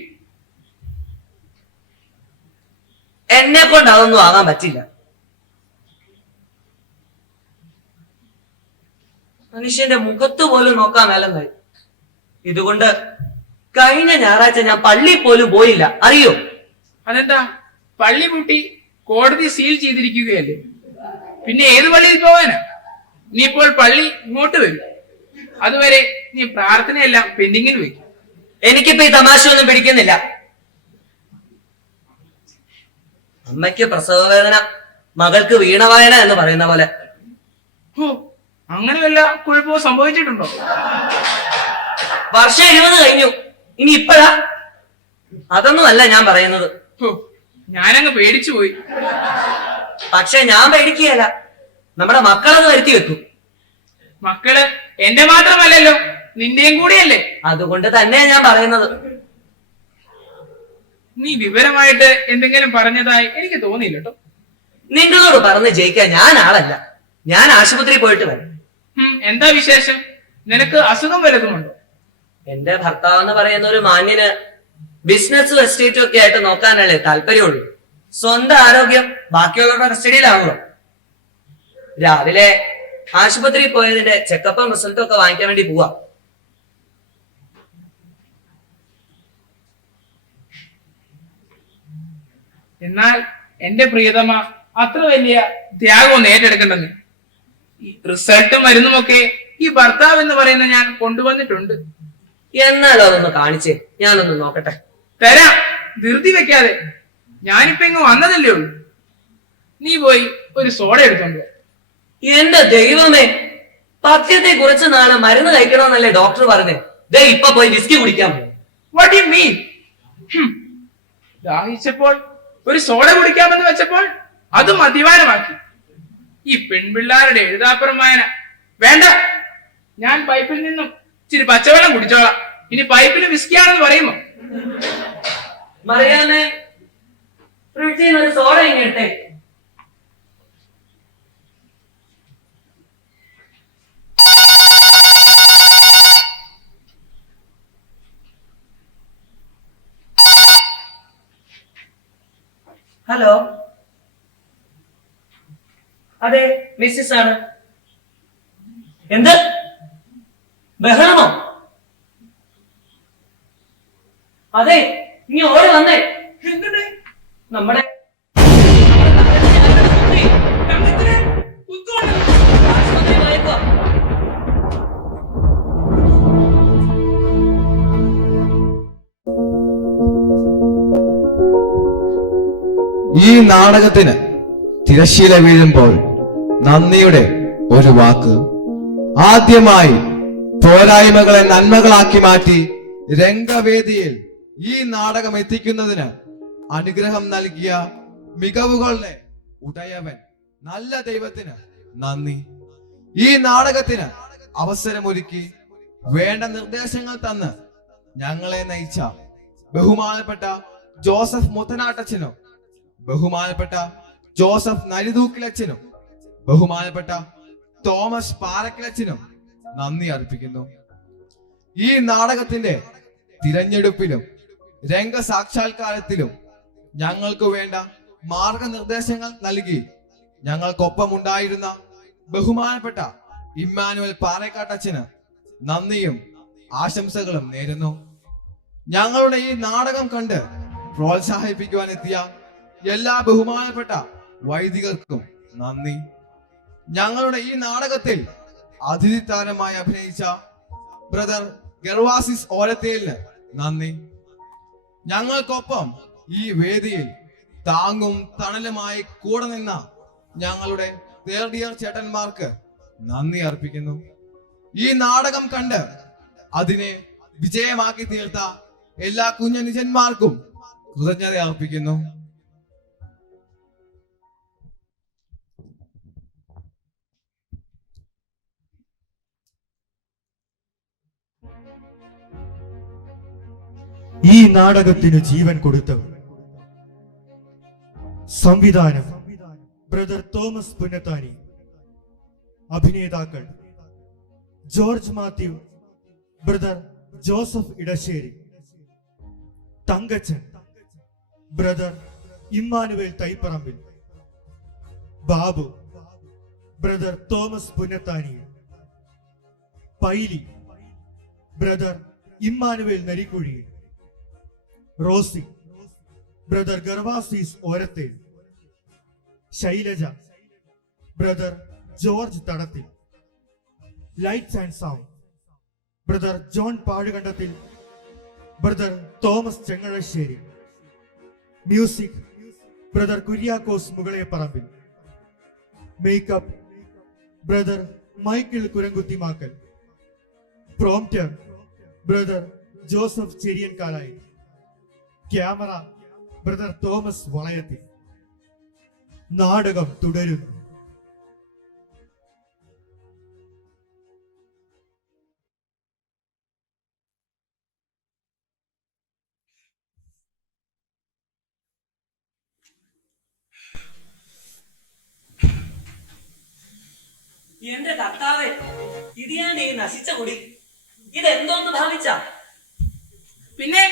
എന്നെ കൊണ്ട് അതൊന്നും ആകാൻ പറ്റില്ല. മനുഷ്യന്റെ മുഖത്ത് പോലും നോക്കാൻ മേലെന്നായി. ഇതുകൊണ്ട് കഴിഞ്ഞ ഞായറാഴ്ച ഞാൻ പള്ളിയിൽ പോലും പോയില്ല, അറിയോ? അതെന്താ? പള്ളി പൂട്ടി കോടതി സീൽ ചെയ്തിരിക്കുകയല്ലേ, പിന്നെ ഏത് പള്ളിയിൽ പോവാനാ? നീ ഇപ്പോൾ പള്ളി ഇങ്ങോട്ട് വരും. അതുവരെ നീ പ്രാർത്ഥനയെല്ലാം പെൻഡിങ്ങിൽ വെക്കും. എനിക്കിപ്പോ ഈ തമാശയൊന്നും പിടിക്കുന്നില്ല. അമ്മയ്ക്ക് പ്രസവവേദന, മകൾക്ക് വീണവായന എന്ന് പറയുന്ന പോലെ. ഓ, അങ്ങനെ വല്ല കുഴപ്പമോ സംഭവിച്ചിട്ടുണ്ടോ? വർഷം 20 കഴിഞ്ഞു, ഇനി ഇപ്പഴാ? അതൊന്നും അല്ല ഞാൻ പറയുന്നത്. ഓ, ഞാനങ്ങ് പേടിച്ചു പോയി. പക്ഷെ ഞാൻ പേടിക്കുകയല്ല, നമ്മുടെ മക്കളത് വരുത്തി വെക്കും. മക്കള് എന്റെ മാത്രമല്ലല്ലോ, നിന്റെയും കൂടിയല്ലേ. അതുകൊണ്ട് തന്നെ ഞാൻ പറയുന്നത്. നീ വിവരമായിട്ട് എന്തെങ്കിലും പറഞ്ഞതായി എനിക്ക് തോന്നിയില്ല കേട്ടോ. നിങ്ങളോട് പറഞ്ഞ് ജയിക്കാൻ ഞാൻ ആളല്ല. ഞാൻ ആശുപത്രിയിൽ പോയിട്ട് വരാം. എന്താ വിശേഷം? നിനക്ക് അസുഖം വല്ലതുമുണ്ടോ? എന്റെ ഭർത്താവ് എന്ന് പറയുന്ന ഒരു മാന്യന് ബിസിനസ്സും എസ്റ്റേറ്റും ഒക്കെ ആയിട്ട് നോക്കാനല്ലേ താല്പര്യമുള്ളൂ. സ്വന്തം ആരോഗ്യം ബാക്കിയുള്ളവരുടെ കസ്റ്റഡിയിലാണല്ലോ. രാവിലെ ആശുപത്രിയിൽ പോയതിന്റെ ചെക്കപ്പും റിസൾട്ടും ഒക്കെ വാങ്ങിക്കാൻ വേണ്ടി പോവാ. എന്നാൽ എന്റെ പ്രിയതമ അത്ര വലിയ ത്യാഗമൊന്നും ഏറ്റെടുക്കേണ്ടെന്ന്. ഈ റിസൾട്ടും മരുന്നുമൊക്കെ ഈ ഭർത്താവ് എന്ന് പറയുന്ന ഞാൻ കൊണ്ടുവന്നിട്ടുണ്ട്. എന്നാലും അതൊന്ന് കാണിച്ചേ, ഞാനൊന്ന് നോക്കട്ടെ. തരാം, ധൃതി വെക്കാതെ. ഞാനിപ്പോ ഇങ്ങ് വന്നതല്ലേ ഉള്ളൂ. നീ പോയി ഒരു സോഡ എടുത്തോണ്ട് വാ. എന്റെ ദൈവമേ, പഥ്യത്തെ കുറച്ച് നാളെ മരുന്ന് കഴിക്കണമെന്നല്ലേ ഡോക്ടർ പറഞ്ഞേ? ദേ ഇപ്പൊ പോയി വിസ്കി കുടിക്കാൻ പോകും. What you mean? ദാഹിച്ചപ്പോൾ ഒരു സോഡ കുടിക്കാമെന്ന് വെച്ചപ്പോൾ അത് മദ്യപാനമാക്കി. ഈ പെൺപിള്ളാരുടെ എഴുതാപ്പുറം വേണ്ട. ഞാൻ പൈപ്പിൽ നിന്നും ഇച്ചിരി പച്ചവെള്ളം കുടിച്ചോളാം. ഇനി പൈപ്പിൽ വിസ്കിയാണെന്ന് പറയുമോ? മറിയാമേ, ഫ്രിഡ്ജിൽ നിന്ന് ഒരു സോഡ ഇങ്ങെടുത്തേ. ഹലോ, അതെ മിസ്സിസ് ആണ്. എന്ത് ബഹളമോ? അതെ, ഇനി ഓടി വന്നേ. നമ്മുടെ ആശുപത്രി പോയേക്കുവാ. ഈ നാടകത്തിന് തിരശ്ശീല വീഴുമ്പോൾ നന്ദിയുടെ ഒരു വാക്ക്. ആദ്യമായി പോരായ്മകളെ നന്മകളാക്കി മാറ്റി രംഗവേദിയിൽ ഈ നാടകം എത്തിക്കുന്നതിന് അനുഗ്രഹം നൽകിയ മികവുകളുടെ ഉടയവൻ നല്ല ദൈവത്തിന് നന്ദി. ഈ നാടകത്തിന് അവസരമൊരുക്കി വേണ്ട നിർദ്ദേശങ്ങൾ തന്ന് ഞങ്ങളെ നയിച്ച ബഹുമാനപ്പെട്ട ജോസഫ് മുത്തനാട്ടച്ചനും ബഹുമാനപ്പെട്ട ജോസഫ് നരിതൂക്കിലച്ചനും ബഹുമാനപ്പെട്ട തോമസ് പാറക്കിലച്ചനും നന്ദി അർപ്പിക്കുന്നു. ഈ നാടകത്തിന്റെ തിരഞ്ഞെടുപ്പിലും രംഗസാക്ഷാത്കാരത്തിലും ഞങ്ങൾക്ക് വേണ്ട മാർഗനിർദ്ദേശങ്ങൾ നൽകി ഞങ്ങൾക്കൊപ്പം ഉണ്ടായിരുന്ന ബഹുമാനപ്പെട്ട ഇമ്മാനുവൽ പാറേക്കാട്ടച്ചന് നന്ദിയും ആശംസകളും നേരുന്നു. ഞങ്ങളുടെ ഈ നാടകം കണ്ട് പ്രോത്സാഹിപ്പിക്കുവാൻ എത്തിയ എല്ലാ ബഹുമാനപ്പെട്ട വൈദികർക്കും നന്ദി. ഞങ്ങളുടെ ഈ നാടകത്തിൽ അതിഥി താരമായി അഭിനയിച്ച ബ്രദർ ഗർവാസിസ് ഓലത്തേലിന് നന്ദി. ഞങ്ങൾക്കൊപ്പം ഈ വേദിയിൽ താങ്ങും തണലുമായി കൂടെ നിന്ന ഞങ്ങളുടെ തേർഡ് ഇയർ ചേട്ടന്മാർക്ക് നന്ദി അർപ്പിക്കുന്നു. ഈ നാടകം കണ്ട് അതിനെ വിജയമാക്കി തീർത്ത എല്ലാ കുഞ്ഞനുജന്മാർക്കും കൃതജ്ഞത അർപ്പിക്കുന്നു. ഈ നാടകത്തിന് ജീവൻ കൊടുത്തവർ സംവിധാനം ബ്രദർ തോമസ് പുന്നത്താനി, അഭിനേതാക്കൾ George Mathew, brother Joseph Edasseri, Thankachan, brother Emmanuel Thaiparambil, Babu, brother Thomas Punnathani, Paily, brother Emmanuel Narikuzhi, Rosy, brother Gervasis Orathel, Shailaja, brother George Thadathil, lights and sound brother John Pazhukandathil, brother Thomas Chengazhassery, music brother Kuriakose Mukaleparambil, makeup brother Michael Kurankuthimakkal, prompter brother Joseph Cheriyankalayi, camera brother Thomas Valayathil. നാടകം തുടരുന്നു. എന്റെ കർത്താവേ, ഇത് ഞാൻ ഈ നശിച്ച കുടി ഇതെന്തോന്ന് ഭാവിച്ച? പിന്നെ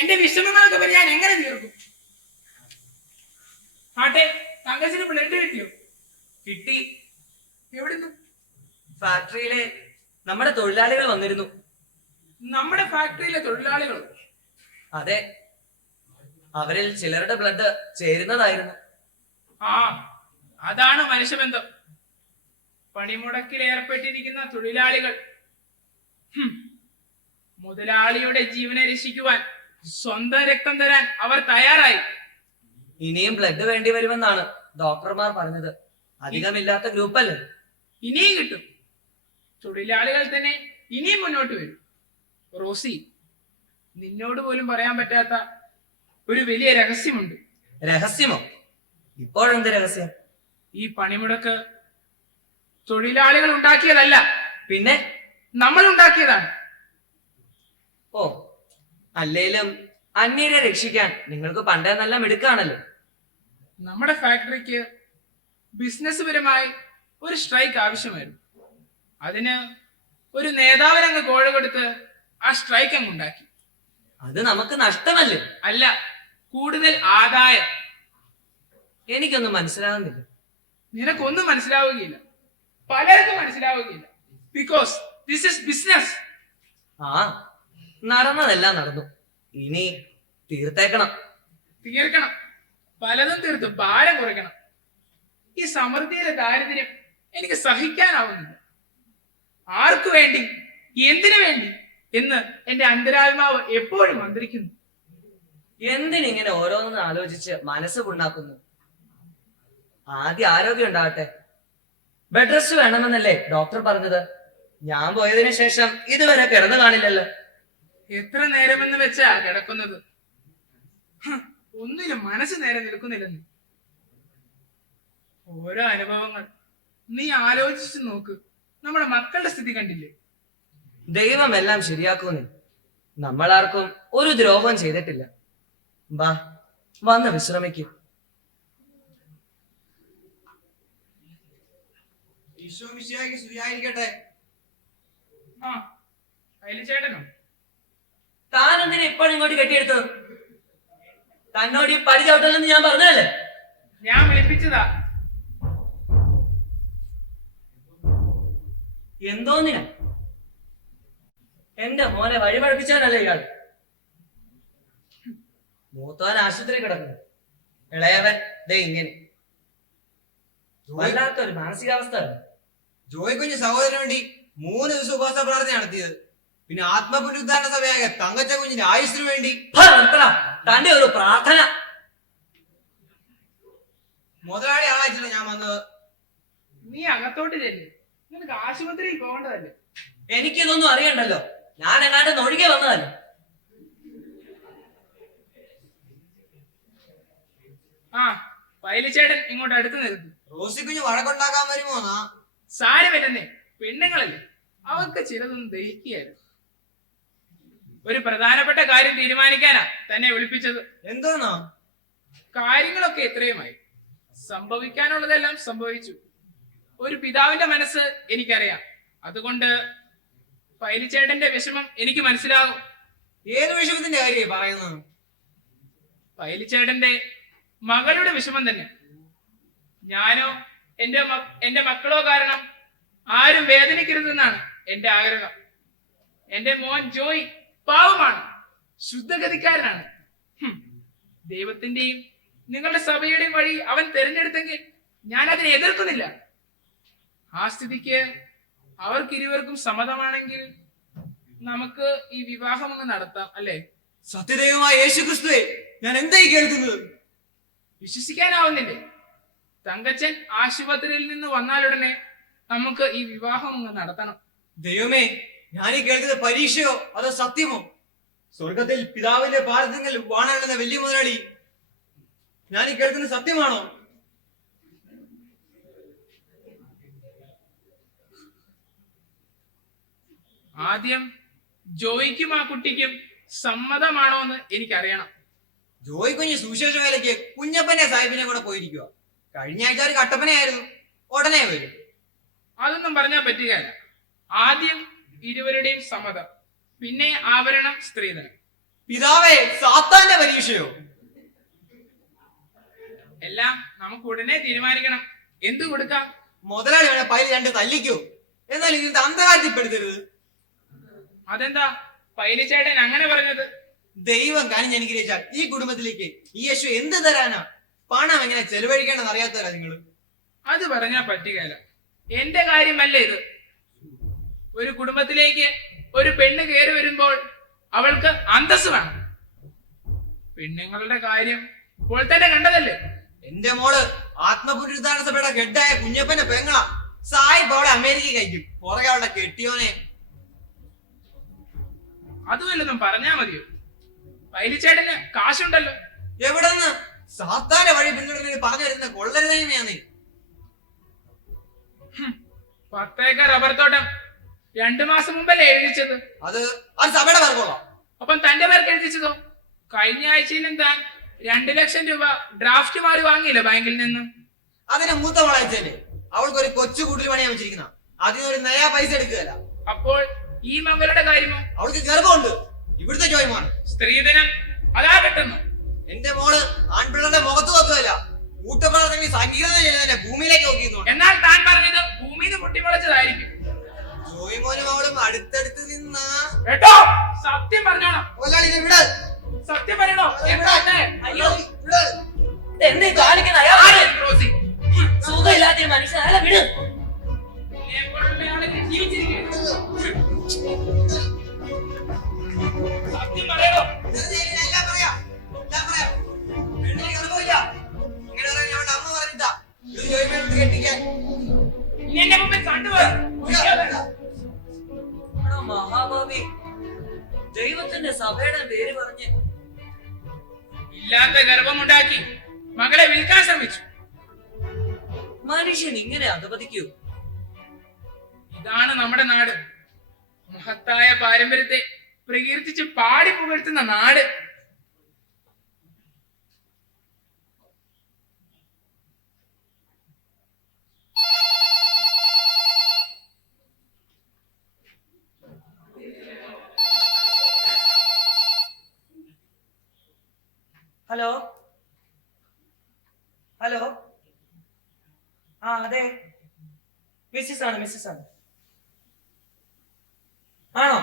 എന്റെ വിഷമങ്ങളൊക്കെ പിന്നെ ഞാൻ എങ്ങനെ തീർക്കും? ആട്ടെ, തങ്കച്ചിന് ബ്ലഡ് കിട്ടിയോ? കിട്ടി. എവിടുന്ന്? ഫാക്ടറിയിലെ നമ്മുടെ തൊഴിലാളികൾ വന്നിരുന്നു. നമ്മുടെ ഫാക്ടറിയിലെ തൊഴിലാളികൾ? അതെ, അവരിൽ ചിലരുടെ ബ്ലഡ് ചേരുന്നതായിരുന്നു. ആ, അതാണ് മനുഷ്യബന്ധം. പണിമുടക്കിൽ ഏർപ്പെട്ടിരിക്കുന്ന തൊഴിലാളികൾ മുതലാളിയുടെ ജീവനെ രക്ഷിക്കുവാൻ സ്വന്തം രക്തം തരാൻ അവർ തയ്യാറായി. ഇനിയും ബ്ലഡ് വേണ്ടി വരുമെന്നാണ് ഡോക്ടർമാർ പറഞ്ഞത്. അധികമില്ലാത്ത ഗ്രൂപ്പല്ലേ? ഇനിയും കിട്ടും. തൊഴിലാളികൾ തന്നെ ഇനിയും മുന്നോട്ട് വരും. റോസി, നിന്നോട് പോലും പറയാൻ പറ്റാത്ത ഒരു വലിയ രഹസ്യമുണ്ട്. രഹസ്യമോ? ഇപ്പോഴെന്ത് രഹസ്യം? ഈ പണിമുടക്ക് തൊഴിലാളികൾ ഉണ്ടാക്കിയതല്ല, പിന്നെ നമ്മൾ ഉണ്ടാക്കിയതാണ്. ഓ, അല്ലേലും അന്യരെ രക്ഷിക്കാൻ നിങ്ങൾക്ക് പണ്ടേ നല്ല മിടുക്കാണല്ലോ. നമ്മുടെ ഫാക്ടറിക്ക് ബിസിനസ് പരമായി ഒരു സ്ട്രൈക്ക് ആവശ്യമായിരുന്നു. അതിന് ഒരു നേതാവിനങ്ങ് കോഴ കൊടുത്ത് ആ സ്ട്രൈക്ക് അങ്ങ് ഉണ്ടാക്കി. അത് നമുക്ക് നഷ്ടമല്ലേ? അല്ല, കൂടുതൽ ആദായം. എനിക്കൊന്നും മനസ്സിലാകുന്നില്ല. നിനക്കൊന്നും മനസ്സിലാവുകയില്ല, പലർക്കും മനസ്സിലാവുകയില്ല. Because this is business. ആ, നടന്നതെല്ലാം നടന്നു. ഇനി തീർത്തേക്കണം. തീർക്കണം, പലതും തീർത്ത് ഭാരം കുറയ്ക്കണം. ഈ സമൃദ്ധിയിലെ ദാരിദ്ര്യം എനിക്ക് സഹിക്കാനാവുന്നില്ല. ആർക്കു വേണ്ടി, എന്തിനു വേണ്ടി എന്ന് എന്റെ അന്തരാത്മാവ് എപ്പോഴും മന്ത്രിക്കുന്നു. എന്തിനിങ്ങനെ ഓരോന്നും ആലോചിച്ച് മനസ്സ് പുണ്ണാക്കുന്നു? ആദ്യം ആരോഗ്യം ഉണ്ടാവട്ടെ. ബെഡ് റെസ്റ്റ് വേണമെന്നല്ലേ ഡോക്ടർ പറഞ്ഞത്? ഞാൻ പോയതിനു ശേഷം ഇതുവരെ കിടന്നു കാണില്ലല്ലോ. എത്ര നേരമെന്ന് വെച്ചാ കിടക്കുന്നത്? ഒന്നിലും മനസ്സ് നേരെ നിൽക്കുന്നില്ലെന്ന്. ഓരോ അനുഭവങ്ങൾ നീ ആലോചിച്ചു നോക്ക്. നമ്മുടെ മക്കളുടെ സ്ഥിതി കണ്ടില്ലേ? ദൈവം എല്ലാം ശരിയാക്കുമെന്ന്. നമ്മളാർക്കും ഒരു ദ്രോഹം ചെയ്തിട്ടില്ല. ബാ, വന്ന് വിശ്രമിക്കൂ. ഈശോ മിശിഹായ്ക്ക് സ്തുതിയായിരിക്കട്ടെ. ആ, അതിൽ ചേട്ടനോ? താൻ എന്തിനാ ഇപ്പോഴും ഇങ്ങോട്ട് കെട്ടിയെടുത്തത്? തന്നോട് ഈ പടി ചവിട്ടല്ലെന്ന് ഞാൻ പറഞ്ഞതല്ലേ? ഞാൻ വിളിപ്പിച്ചതാ. എന്തോന്നിനാ? എന്റെ മോനെ വഴിപഴപ്പിച്ചാനല്ലേ ഇയാൾ. മൂത്തവൻ ആശുപത്രി കിടക്കുന്നു, ഇളയവൻ ദേ ഇങ്ങനെ. വല്ലാത്തൊരു മാനസികാവസ്ഥ. ജോയ് കുഞ്ഞ് സഹോദരന് വേണ്ടി 3 ദിവസം ഉപവാസ പ്രാർത്ഥന നടത്തിയത്. പിന്നെ ആത്മപുനരുദ്ധാരണ സഭയായ തങ്കച്ച കുഞ്ഞിന്റെ ആയുസ്സിനു വേണ്ടി തന്റെ ഒരു പ്രാർത്ഥന. മുതലാളി ആളായിട്ടില്ല ഞാൻ വന്നത്. നീ അകത്തോട്ട് ചെല്ല്, നിനക്ക് ആശുപത്രിയിൽ പോകേണ്ടതല്ലേ. എനിക്കിതൊന്നും അറിയണ്ടല്ലോ, ഞാൻ എങ്ങാണ്ട് ഒഴുകി വന്നതല്ലേ. ആ പൈലിച്ചേട്ടൻ ഇങ്ങോട്ട് അടുത്ത് നിർത്തി. റോസി കുഞ്ഞ് വഴക്കുണ്ടാക്കാൻ വരുമോന്നാ? സാരമില്ലെന്നേ, പെണ്ണുങ്ങളല്ലേ, അവർക്ക് ചിലതൊന്നും ദഹിക്കുകയായിരുന്നു. ഒരു പ്രധാനപ്പെട്ട കാര്യം തീരുമാനിക്കാനാ തന്നെ വിളിപ്പിച്ചത്. എന്തോന്നാ? കാര്യങ്ങളൊക്കെ എത്രയുമായി, സംഭവിക്കാനുള്ളതെല്ലാം സംഭവിച്ചു. ഒരു പിതാവിന്റെ മനസ്സ് എനിക്കറിയാം, അതുകൊണ്ട് പൈലിച്ചേട്ടന്റെ വിഷമം എനിക്ക് മനസ്സിലാകും. ഏത് വിഷമത്തിന്റെ കാര്യമായി പറയുന്നത്? പൈലിച്ചേട്ടന്റെ മകളുടെ വിഷമം തന്നെ. ഞാനോ എന്റെ മക്കളോ കാരണം ആരും വേദനിക്കരുതെന്നാണ് എന്റെ ആഗ്രഹം. എന്റെ മോൻ ജോയ് പാവമാണ്, ശുദ്ധഗതിക്കാരനാണ്. ദൈവത്തിന്റെയും നിങ്ങളുടെ സഭയുടെയും വഴി അവൻ തിരഞ്ഞെടുത്തെങ്കിൽ ഞാൻ അതിനെ എതിർക്കുന്നില്ല. ആ സ്ഥിതിക്ക് അവർക്കിരുവർക്കും സമ്മതമാണെങ്കിൽ നമുക്ക് ഈ വിവാഹം അങ്ങ് നടത്താം, അല്ലേ? സത്യദൈവമായ യേശു ക്രിസ്തുവേ, ഞാൻ എന്തായി കേൾക്കുന്നത്? വിശ്വസിക്കാനാവുന്നില്ലേ? തങ്കച്ചൻ ആശുപത്രിയിൽ നിന്ന് വന്നാലുടനെ നമുക്ക് ഈ വിവാഹം അങ്ങ് നടത്തണം. ദൈവമേ, ഞാനീ കേൾക്കുന്നത് പരീക്ഷയോ അതോ സത്യമോ? സ്വർഗത്തിൽ പിതാവിന്റെ ഭാരതങ്ങൾ വാണാണെന്ന വലിയ മുതലാളി, ഞാനീ കേൾക്കുന്നത് സത്യമാണോ? ആദ്യം ജോയിക്കും ആ കുട്ടിക്കും സമ്മതമാണോ എന്ന് എനിക്കറിയണം. ജോയ് കുഞ്ഞ് സുവിശേഷ വേലയ്ക്ക് കുഞ്ഞപ്പനെ സാഹിബിനെ കൂടെ പോയിരിക്കുക. കഴിഞ്ഞ ആഴ്ച ഒരു കട്ടപ്പനയായിരുന്നു, ഉടനെ വരും. അതൊന്നും പറഞ്ഞാൽ പറ്റുകയല്ല. ആദ്യം ഇരുവരുടെയും സമ്മതം, പിന്നെ ആഭരണം, സ്ത്രീധനം. പിതാവേ, സാത്താന്റെ പരീക്ഷയോ? എല്ലാം നമുക്ക് ഉടനെ തീരുമാനിക്കണം. എന്തു കൊടുക്കാം? മുതലാളി വേണേ പൈല് 2 തല്ലിക്കോ, എന്നാലും ഇതിന്റെ അന്ധകാരത്തിൽപ്പെടുത്തരുത്. അതെന്താ പൈലിച്ചേട്ടൻ അങ്ങനെ പറഞ്ഞത്? ദൈവം കനിഞ്ഞ് അനുഗ്രഹിച്ചാൽ ഈ കുടുംബത്തിലേക്ക് ഈ യേശു എന്ത് തരാനാ? പണം എങ്ങനെ ചെലവഴിക്കണമെന്ന് അറിയാത്തവരാ നിങ്ങള്. അത് പറഞ്ഞാൽ പറ്റുകയല്ല. എന്റെ കാര്യമല്ലേ ഇത്. ഒരു കുടുംബത്തിലേക്ക് ഒരു പെണ്ണ് കയറി വരുമ്പോൾ അവൾക്ക് അന്തസ് വേണം. പെണ്ണുങ്ങളുടെ കാര്യം ഇപ്പോൾ തന്നെ കണ്ടതല്ലേ. എന്റെ മോള് ആത്മപുനരുദ്ധാരണ സഭയുടെ ഹെഡായ കുഞ്ഞപ്പന്റെ പെങ്ങളാ. സായിപ്പ് അവളെ അമേരിക്കയ്ക്ക് അയക്കും, പുറകെ അവളുടെ കെട്ടിയോനെ. അതുമല്ലൊന്നും പറഞ്ഞാ മതിയോ? പൈലിച്ചേട്ടന് കാശുണ്ടല്ലോ. എവിടെന്ന്? സാത്താന്റെ വഴി പിന്തുടരുന്ന പറഞ്ഞു വരുന്ന കൊള്ളരുതമയാണ്. 10 ഏക്കർ റബ്ബർ തോട്ടം 2 മാസം മുമ്പല്ലേ എഴുതിച്ചത്? അത് സഭയുടെ പേർക്കോളാം. അപ്പം തന്റെ പേർക്ക് എഴുതിച്ചതോ? കഴിഞ്ഞ ആഴ്ചയിലും താൻ 2 ലക്ഷം രൂപ ഡ്രാഫ്റ്റ് മാറി വാങ്ങിയില്ല ബാങ്കിൽ നിന്ന്. അതിന് മൂത്ത മോളയച്ചല്ലേ, അവൾക്ക് ഒരു കൊച്ചു കൂട്ടിൽ പണിയാൻ വെച്ചിരിക്കുന്ന, അതിനൊരു നയാ പൈസ എടുക്കുകയല്ല. അപ്പോൾ ഈ മകളുടെ കാര്യമോ? അവൾക്ക് ഗർഭമുണ്ട്, ഇവിടുത്തെ ജോയിമാണ്. സ്ത്രീധനം അതാ കിട്ടുന്നു. എന്റെ മോള് ആൺപിള്ളേരുടെ മുഖത്ത് നോക്കുകയല്ല, കൂട്ടപ്രവർത്തകർ സംഗീതം ചെയ്യുന്നതിന്റെ ഭൂമിയിലേക്ക് നോക്കിയിരുന്നു. എന്നാൽ താൻ പറഞ്ഞത് ഭൂമിന്ന് പൊട്ടിമുളച്ചതായിരിക്കും. ജോയി മോനും അവളും അടുത്തടുത്ത് നിന്ന കേട്ടോ, സത്യം പറഞ്ഞോണം. വിട്, സത്യം പറയണോ? അയ്യോ, എന്നെ കാണിക്കുന്ന അയാൾ റോസി, സുഖമില്ലാത്ത മനുഷ്യൻ, അയാളെ വിട്. നിന്നെപ്പോലുള്ളയാളെ ജീവിച്ചിരിക്കുകയാണ്. സത്യം പറയണോ? എല്ലാം പറയാം. പെണ്ണിന് ഗർഭമില്ല, ഇങ്ങനെ പറയാൻ അവളുടെ അമ്മ പറഞ്ഞിട്ടാ ഇത് ജോയി മോനെ കെട്ടിക്കാൻ. ഇനി എന്റെ മുമ്പിൽ കണ്ടുപോയി മഹാഭാവി, ദൈവത്തിന്റെ സഭയുടെ പേര് പറഞ്ഞ് ഇല്ലാത്ത ഗർഭമുണ്ടാക്കി മകളെ വിൽക്കാൻ ശ്രമിച്ചു. മനുഷ്യൻ ഇങ്ങനെ അധപതിക്കൂ? ഇതാണ് നമ്മുടെ നാട്. മഹത്തായ പാരമ്പര്യത്തെ പ്രകീർത്തിച്ച് പാടി പുകഴ്ത്തുന്ന നാട്. ഹലോ ഹലോ, ആ അതെ, മിസ്സിസ് ആണ്. ആണോ?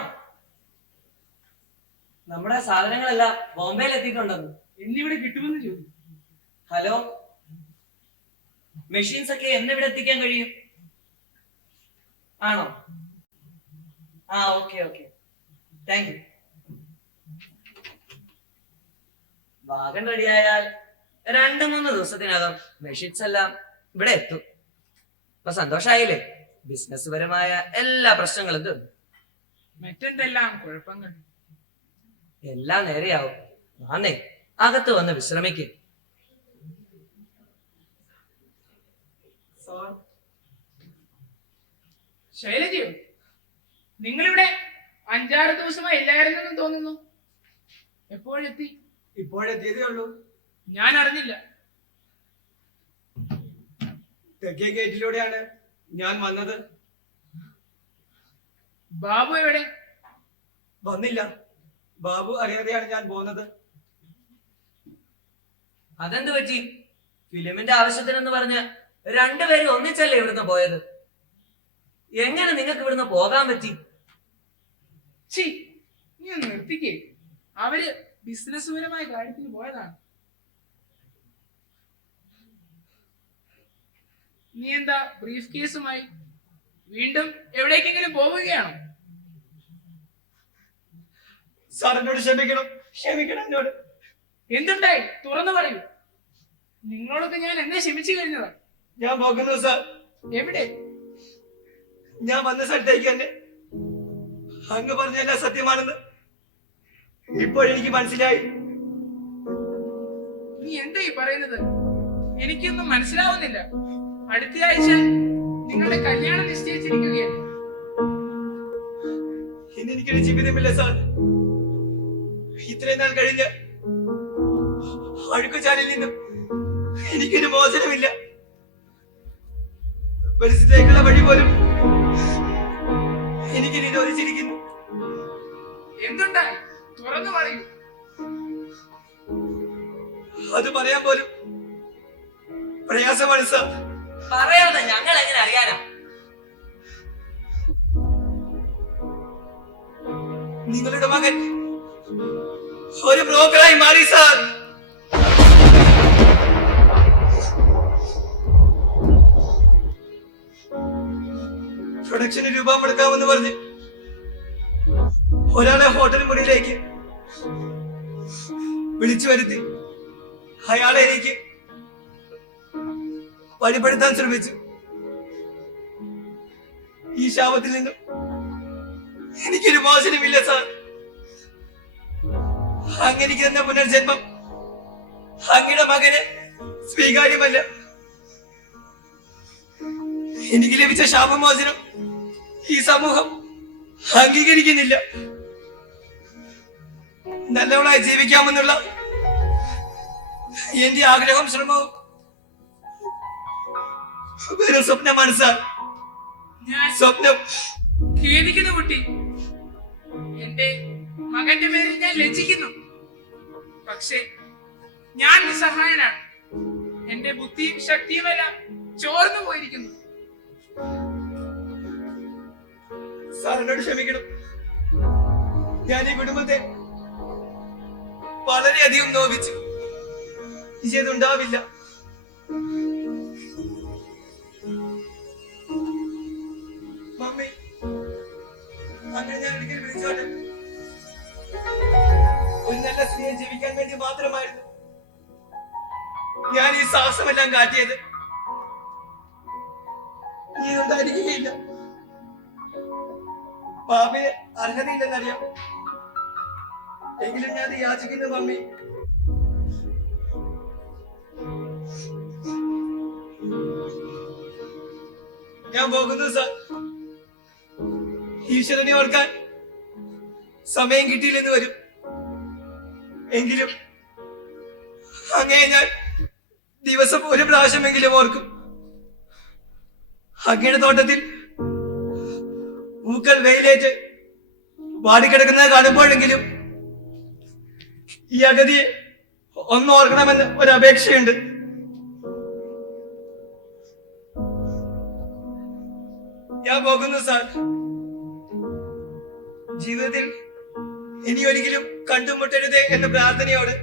നമ്മുടെ സാധനങ്ങളെല്ലാം ബോംബെയിൽ എത്തിയിട്ടുണ്ടെന്ന്. എന്നിവിടെ കിട്ടുമെന്ന് ചോദിച്ചു. ഹലോ, മെഷീൻസ് ഒക്കെ എന്നിവിടെ എത്തിക്കാൻ കഴിയും? ആണോ? ആ, okay okay, thank you. Wagon റെഡിയായാൽ 2-3 ദിവസത്തിനകം മെഷീൻസ് എല്ലാം ഇവിടെ എത്തും. ഇപ്പൊ സന്തോഷായില്ലേ? ബിസിനസ് പരമായ എല്ലാ പ്രശ്നങ്ങളും തീർന്നു. മറ്റെന്തെല്ലാം കുഴപ്പങ്ങൾ? എല്ലാം നേരെയാവും. ആന്നേ, അകത്ത് വന്ന് വിശ്രമിക്കും. ശൈലജയോ, നിങ്ങളിവിടെ 5-6 ദിവസമായി ഇല്ലായിരുന്നെന്ന് തോന്നുന്നു. എപ്പോഴെത്തി? ഇപ്പോഴെത്തിയതേ ഉള്ളൂ. ഞാൻ അറിഞ്ഞില്ല. തെക്കേ ഗേറ്റിലൂടെയാണ് ഞാൻ വന്നത്. ബാബു എവിടെ? വന്നില്ല. ബാബു അറിയാതെയാണ് ഞാൻ പോന്നത്. അതെന്ത് പറ്റി? ഫിലിമിന്റെ ആവശ്യത്തിനെന്ന് പറഞ്ഞ് 2 പേരും ഒന്നിച്ചല്ലേ ഇവിടുന്ന് പോയത്? എങ്ങനെ നിങ്ങൾക്ക് ഇവിടുന്ന് പോകാൻ പറ്റി? ചി, നീ ഒന്ന് നിർത്തിക്കേ. അവര് ബിസിനസ് പരമായ കാര്യത്തിന് പോയതാണ്. നീ എന്താ ബ്രീഫ് കേസുമായി വീണ്ടും എവിടേക്കെങ്കിലും പോവുകയാണോ? സാറിനോട് ക്ഷമിക്കണം, ക്ഷമിക്കണം എന്നോട്. എന്തുണ്ടായി? തുറന്നു പറയൂ. നിങ്ങളോടൊക്കെ ഞാൻ എന്നെ ക്ഷമിച്ചു കഴിഞ്ഞതാ. ഞാൻ പോകുന്നു സാർ. എവിടെ? ഞാൻ വന്ന സ്ഥലത്തേക്ക് തന്നെ. അങ്ങ് പറഞ്ഞല്ല സത്യമാണെന്ന് ഇപ്പോഴെനിക്ക് മനസ്സിലായി. നീ എന്താ ഈ പറയുന്നത്? എനിക്കൊന്നും മനസ്സിലാവുന്നില്ല. അടുത്ത ആഴ്ച നിങ്ങളുടെ കല്യാണം നിശ്ചയിച്ചിരിക്കുകയല്ലേ? ഇനി എനിക്കൊരു ജീവിതമില്ല സാർ. ഇത്രയും നാൾ കഴിഞ്ഞ് അഴുക്കുചാലിൽ നിന്നും എനിക്കൊരു മോചനമില്ല. പരിസ്ഥിതിയിലേക്കുള്ള വഴി പോലും എനിക്ക് നിരോധിച്ചിരിക്കുന്നു. എന്തുണ്ടായി? തുറന്നു പറയൂ. അത് പറയാൻ പോലും പ്രയാസമാണ് സാർ. പറയാതെ ഞങ്ങൾ എങ്ങനെ അറിയാനാ? നിങ്ങളുടെ മകൻ ഒരു ബ്രോക്കറായി മാറി സാർ. പ്രൊഡക്ഷന് രൂപ മുടക്കാമെന്ന് പറഞ്ഞ് ഒരാളെ ഹോട്ടൽ മുറിയിലേക്ക് വിളിച്ചു വരുത്തി അയാളെ എനിക്ക് വഴിപ്പെടുത്താൻ ശ്രമിച്ചു. ഈ ശാപത്തിൽ നിന്നും എനിക്കൊരു മോചനമില്ല സാർ. അങ്ങനെക്ക് തന്ന പുനർജന്മം അങ്ങയുടെ മകന് സ്വീകാര്യമല്ല. എനിക്ക് ലഭിച്ച ശാപമോചനം ഈ സമൂഹം അംഗീകരിക്കുന്നില്ല. നല്ലവളായി ജീവിക്കാമെന്നുള്ള എന്റെ ആഗ്രഹം ശ്രമവും വെറും സ്വപ്നമാണ് സാർ. ഞാൻ സ്വപ്നം. ഖേദിക്കുന്നു കുട്ടി. എന്റെ മകന്റെ പേരിൽ ഞാൻ ലജ്ജിക്കുന്നു. പക്ഷേ ഞാൻ നിസ്സഹായനാണ്. എന്റെ ബുദ്ധിയും ശക്തിയുമെല്ലാം ചോർന്നു പോയിരിക്കുന്നു. സാറിനോട് ക്ഷമിക്കണം. ഞാൻ ഈ കുടുംബത്തെ വളരെയധികം നോവിച്ചു. ഇതുണ്ടാവില്ല. മമ്മി, അങ്ങനെ ഞാൻ ഒരിക്കൽ വിളിച്ചോട്ടെ. ഒരു നല്ല സ്ത്രീയെ ജീവിക്കാൻ വേണ്ടി മാത്രമായിരുന്നു ഞാൻ ഈ സാഹസമെല്ലാം കാട്ടിയത്. ഇതുണ്ടായിരിക്കുകയില്ല. പാപിന് അർഹതയില്ലെന്നറിയാം. എങ്കിലും ഞാൻ യാചിക്കുന്നു മമ്മി. ഞാൻ പോകുന്നു സാർ. ഈശ്വരനെ ഓർക്കാൻ സമയം കിട്ടിയില്ലെന്ന് വരും. എങ്കിലും അങ്ങേ ഞാൻ ദിവസം ഒരു പ്രാവശ്യമെങ്കിലും ഓർക്കും. അങ്ങയുടെ തോട്ടത്തിൽ പൂക്കൾ വെയിലേറ്റ് വാടിക്കിടക്കുന്നത് കാണുമ്പോഴെങ്കിലും ഈ അഗതിയെ ഒന്ന് ഓർക്കണമെന്ന് ഒരു അപേക്ഷയുണ്ട്. ഞാൻ പോകുന്നു സാർ. ജീവിതത്തിൽ ഇനി ഒരിക്കലും കണ്ടുമുട്ടരുതേ എന്ന പ്രാർത്ഥനയോട്.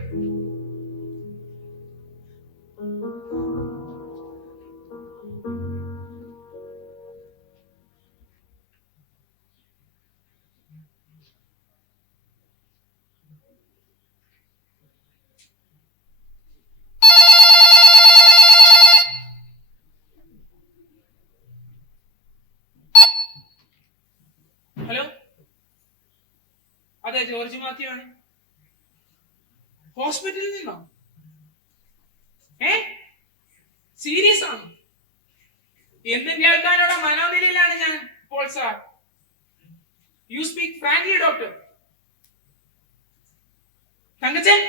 ഹലോ, അതെ, ജോർജ് മാത്യു ആണ്. ഹോസ്പിറ്റലിൽ നിന്നോ? സീരിയസ് ആണ്? എന്തും കേൾക്കാനുള്ള മനോനിലയിലാണ് ഞാൻ ഇപ്പോൾ sir. You speak frankly doctor. Thankachan,